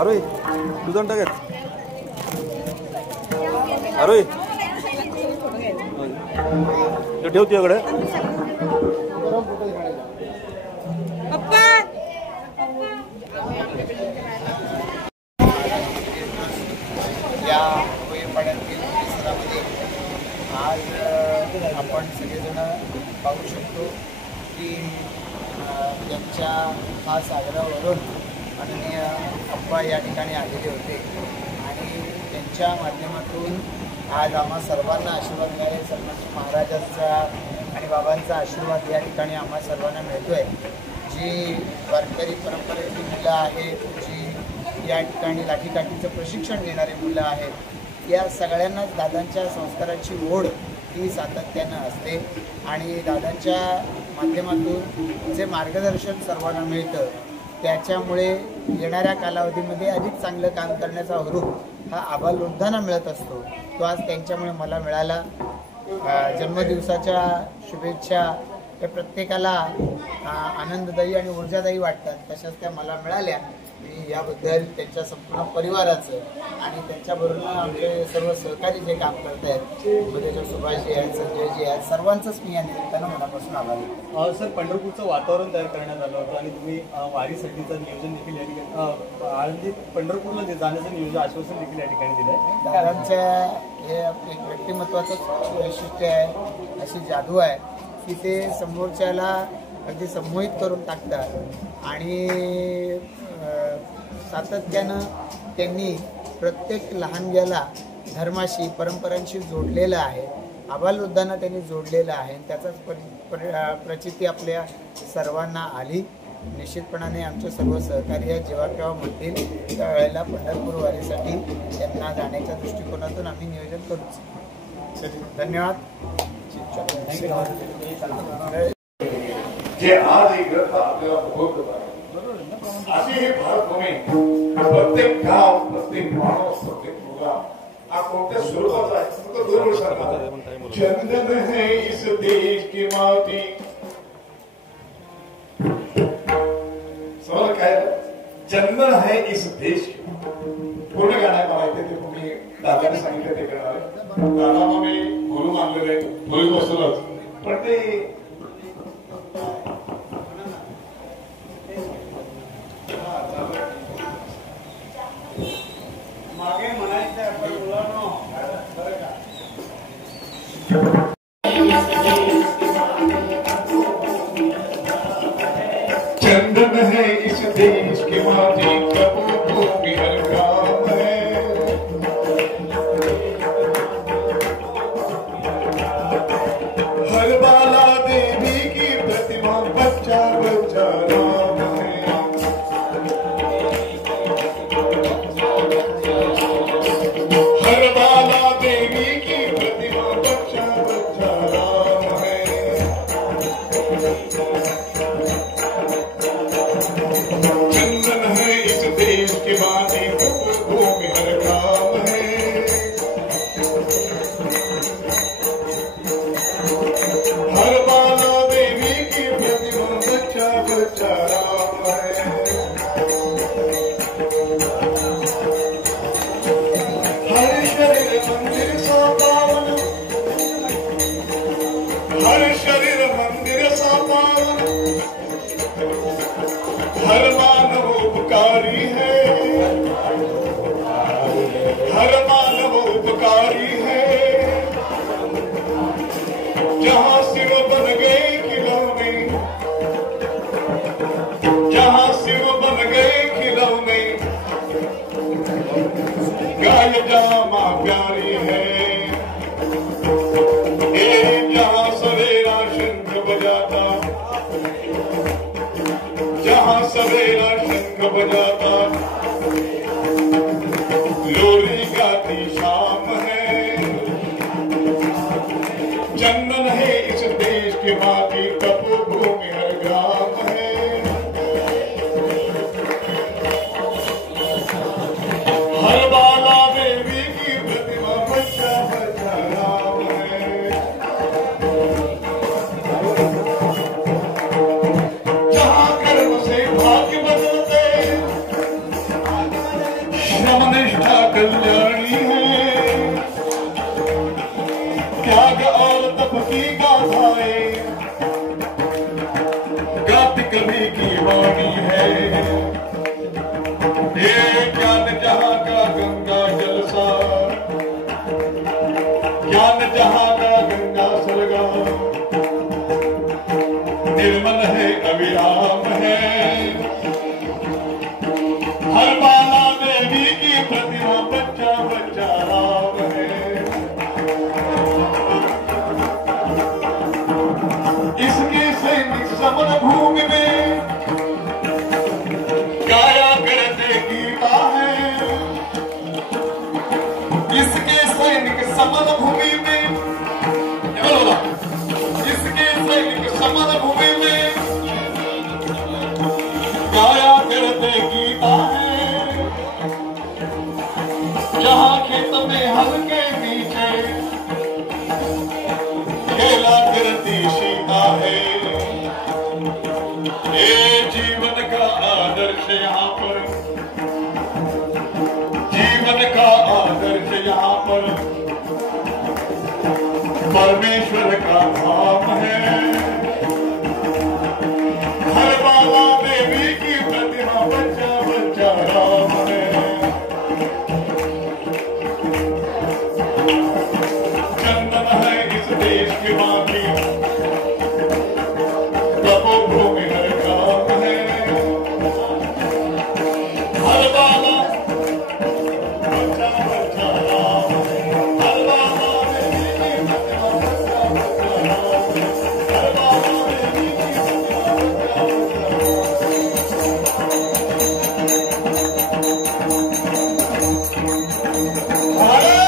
अरे दुधान टाकत अरे ठेव तुझ्याकडे या होळीपाड्यातील परिसरामध्ये आज आपण सगळेजण पाहू शकतो की त्यांच्या खास आग्रहावरून माननीय अप्पा या ठिकाणी आलेले होते आणि त्यांच्या माध्यमातून आज आम्हा सर्वांना आशीर्वाद मिळाले. सन्माननीय महाराजांचा आणि बाबांचा आशीर्वाद या ठिकाणी आम्हा सर्वांना मिळतो आहे. जी वारकरी परंपरेची मुलं आहेत, जी या ठिकाणी लाठीकाठीचं प्रशिक्षण देणारी मुलं आहेत, या सगळ्यांनाच दादांच्या संस्काराची ओढ ही सातत्यानं असते आणि दादांच्या माध्यमातून जे मार्गदर्शन सर्वांना मिळतं त्याच्यामुळे येणाऱ्या कालावधीमध्ये अधिक चांगलं काम करण्याचा हुरूप हा आबालवृद्धांना मिळत असतो. तो आज त्यांच्यामुळे मला मिळाला. जन्मदिवसाच्या शुभेच्छा त्या प्रत्येकाला आनंददायी आणि ऊर्जादायी वाटतात, तशाच त्या मला मिळाल्या. मी याबद्दल त्यांच्या संपूर्ण परिवाराचं आणि त्यांच्याबरोबर आमचे सर्व सहकारी जे काम करत आहेत, उद्याच्या सुभाषजी आहेत, संजयजी आहेत, सर्वांचंच मी या निमित्तानं मनापासून आभारी आहे. सर, पंढरपूरचं वातावरण तयार करण्यात आलं होतं आणि तुम्ही वारीसाठीचं नियोजन देखील या ठिकाणी आळंदी पंढरपूरला जाण्याचं नियोजन आश्वासन देखील या ठिकाणी दिलं आहे. दादांच्या हे एक व्यक्तिमत्वाचं वैशिष्ट्य आहे, अशी जादू आहे की ते समोरच्याला अगदी संमोहित करून टाकतात आणि सातत्यानं त्यांनी प्रत्येक लहानग्याला धर्माशी परंपरांशी जोडलेलं आहे. आबालवृद्धांना त्यांनी जोडलेलं आहे आणि त्याचाच प्रचिती आपल्या सर्वांना आली. निश्चितपणाने आमचे सर्व सहकार्य जेव्हा केव्हा म्हणतील त्यावेळेला पंढरपूर वारीसाठी त्यांना जाण्याच्या दृष्टिकोनातून आम्ही नियोजन करूच. धन्यवाद. जे आज एक ग्रंथ आपल्याला भोगवत आहे अशी ही भारतभूमी, प्रत्येक गाव, प्रत्येक माणूस, प्रत्येक मुलगा हा कोणत्या स्वरूपाचा आहे फक्त 2 वर्षांचा. चंदन है इस देश की माती. समजा काय चंदन है इस देश की. पूर्ण गाणं आहे मला इथे, ते तुम्ही दादाने सांगितलं ते करणार आहे. दादाला मी गुरु मानलेले पूर्वीपासूनच, पण ते मागे म्हणायचं आपण मुलांनो बरं का. चंदन है इस देश की माटी, कपूर भी हर काम है. हर बाला देवी की प्रतिमा, बच्चा बच्चा राम है. हर बाला देवी की प्रतिमा, बच्चा बच्चा राम है. चंदन है इस देश की माटी, भूमि हर काम है. हर बाला देवी की प्रतिमा, बच्चा बच्चा राम है. हर शरीर मंदिर सा पावन, हर शरीर मंदिर सा पावन. हर मानव उपकारी है, हर मानव उपकारी है. जहाँ शिव बन गए खिलौने, जहाँ शिव बन गए खिलौने. गाय जहाँ माँ प्यारी है, जहाँ सवेरा शंख बजाता, जहाँ सवेरा शंख बजाता, लोरी गाती शाम है. चंदन है इस देश की माटी, तपो भूमि हर ग्राम है. हर बाला देवी की प्रतिमा, बच्चा बच्चा राम है. जहाँ कर्म से भाग्य बदलते, प्रतिभा बच्चा बच्चा राम है। इसके सैनिक समर भूमि में गाया करते गीता है। इसके सैनिक समर भूमि में, इसके सैनिक समर भूमि में गाया करते गीता है। जहाँ खेत में हल के नीचे खेला करती सीता है। ये जीवन का आदर्श यहाँ पर, जीवन का आदर्श यहाँ पर परमेश्वर का धाम है। हर बाला देवी की प्रतिमा बच्चा बच्चा राम है। चंदन है इस देश की माटी, तपोभूमि हर काम है। हर बाला बच्चा बच्चा राम है। हर बाला देवी की प्रतिमा बच्चा बच्चा राम है। हर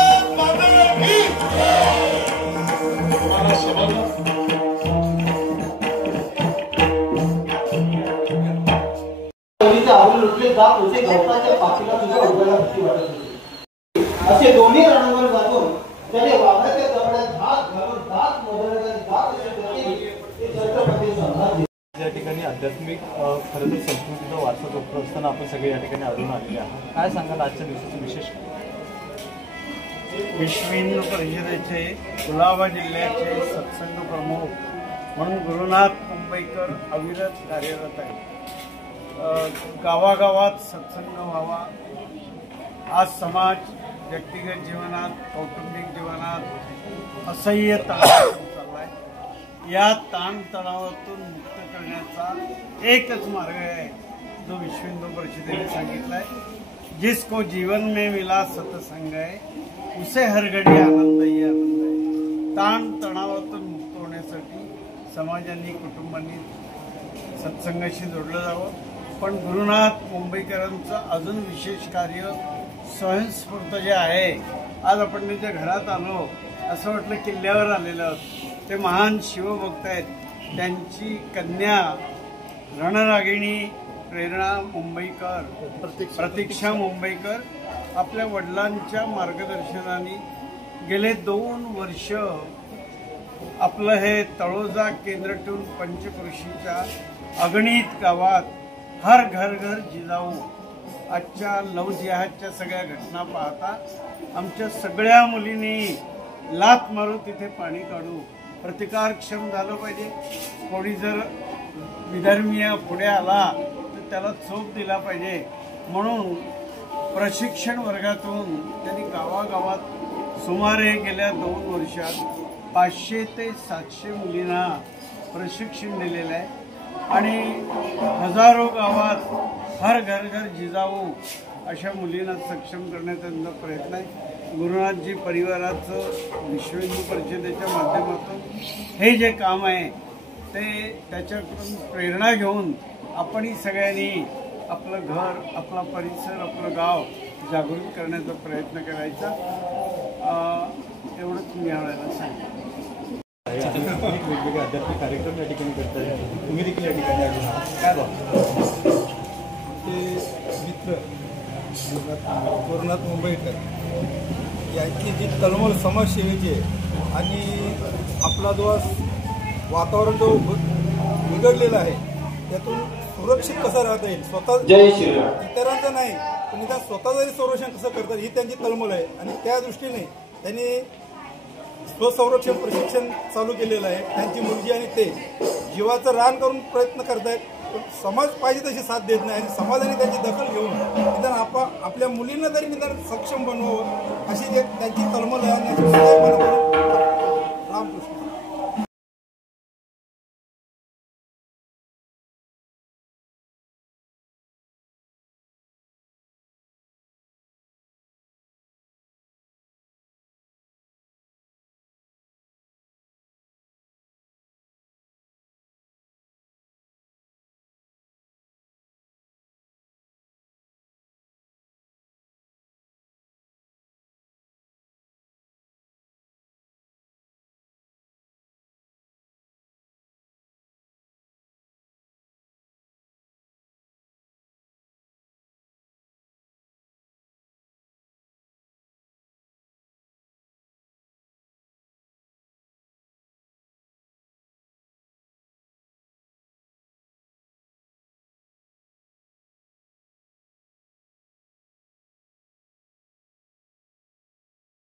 बाला देवी की प्रतिमा बच्चा बच्चा भारत माता की तुम्हारा समझ आवडी लुटले जात होते, गवताच्या पाठीला सुद्धा उभ्याला भीती वाटत होती. असे दोन्ही रणांवर जाऊन त्याने वाघाच्या जबड्यात हात घालून दात मोदण्याचा दात असे करतील ते छत्रपती संभाजी. या ठिकाणी आध्यात्मिक खरं तर संस्कृतीचा वारसा जपत असताना आपण सगळे या ठिकाणी आढळून आलेले आहात. काय सांगाल आजच्या दिवसाचं विशेष? विश्व हिंदू परिषदेचे कुलाबा जिल्ह्याचे सत्संग प्रमुख म्हणून गुरुनाथ मुंबईकर अविरत कार्यरत आहे. गावागावात सत्संग व्हावा. आज समाज व्यक्तिगत जीवनात, कौटुंबिक जीवनात असह्य तणाव चाललाय. या ताणतणावातून मुक्त करण्याचा एकच मार्ग आहे जो विश्व हिंदू परिषदेने सांगितलाय. जिसको जीवन में मिला सत्संग है उसे हर घडी आनंद ही आनंद आहे. ताण तणावातून मुक्त होण्यासाठी समाजांनी, कुटुंबांनी सत्संगाशी जोडलं जावं. पण गुरुनाथ मुंबईकरांचं अजून विशेष कार्य स्वयंस्फूर्त जे आहे. आज आपण त्यांच्या घरात आलो, असं वाटलं किल्ल्यावर आलेलं आहोत. ते महान शिवभक्त आहेत. त्यांची कन्या रणरागिणी प्रेरणा मुंबईकर, प्रतीक्षा मुंबईकर आपल्या वडिलांच्या मार्गदर्शनाने गेले 2 वर्ष आपलं हे तळोजा केंद्र ठेवून पंचक्रोशीच्या अगणित गावात हर घर घर जिजाऊ आजच्या लव जिहादच्या सगळ्या घटना पाहता आमच्या सगळ्या मुलींनी लाथ मारू तिथे पाणी काढू, प्रतिकारक्षम झालं पाहिजे. कोणी जर विधर्मीय पुढे आला तर त्याला चोप दिला पाहिजे. म्हणून प्रशिक्षण वर्गातून त्यांनी गावागावात सुमारे गेल्या 2 वर्षात 500 ते 700 मुलींना प्रशिक्षण दिलेलं आहे. आणि हजारो गावात हर घर घर जिजाऊ अशा मुलींना सक्षम करण्याचा त्यांचा प्रयत्न आहे. गुरुनाथजी परिवाराचं विश्व हिंदू परिषदेच्या माध्यमातून हे जे काम आहे ते त्याच्याकडून प्रेरणा घेऊन आपणही सगळ्यांनी आपलं घर, आपला परिसर, आपलं गाव जागृत करण्याचा प्रयत्न करायचा. एवढंच मी यावेळेला सांगितलं. वेगवेगळे आध्यात्मिक कार्यक्रम या ठिकाणी करताय, तुम्ही देखील या ठिकाणी आढळून आहात. काय बाबा ते मित्र गुरुनाथ मुंबईकर यांची जी तळमळ समाजसेवेची आहे आणि आपला जो वातावरण जो बिघडलेला आहे त्यातून सुरक्षित कसं राहता येईल, स्वतः इतरांचं नाही पण निदान स्वतः जरी संरक्षण कसं करतात ही त्यांची तळमळ आहे. आणि त्या दृष्टीने त्यांनी स्वसंरक्षण प्रशिक्षण चालू केलेलं आहे. त्यांची मुलगी आणि ते जीवाचं रान करून प्रयत्न करतायत. पण समाज पाहिजे तशी साथ देत नाही आणि समाजाने त्यांची दखल घेऊन निदान आपल्या मुलींना तरी निदान सक्षम बनवावं अशी त्यांची तळमळ आहे. रामकृष्ण.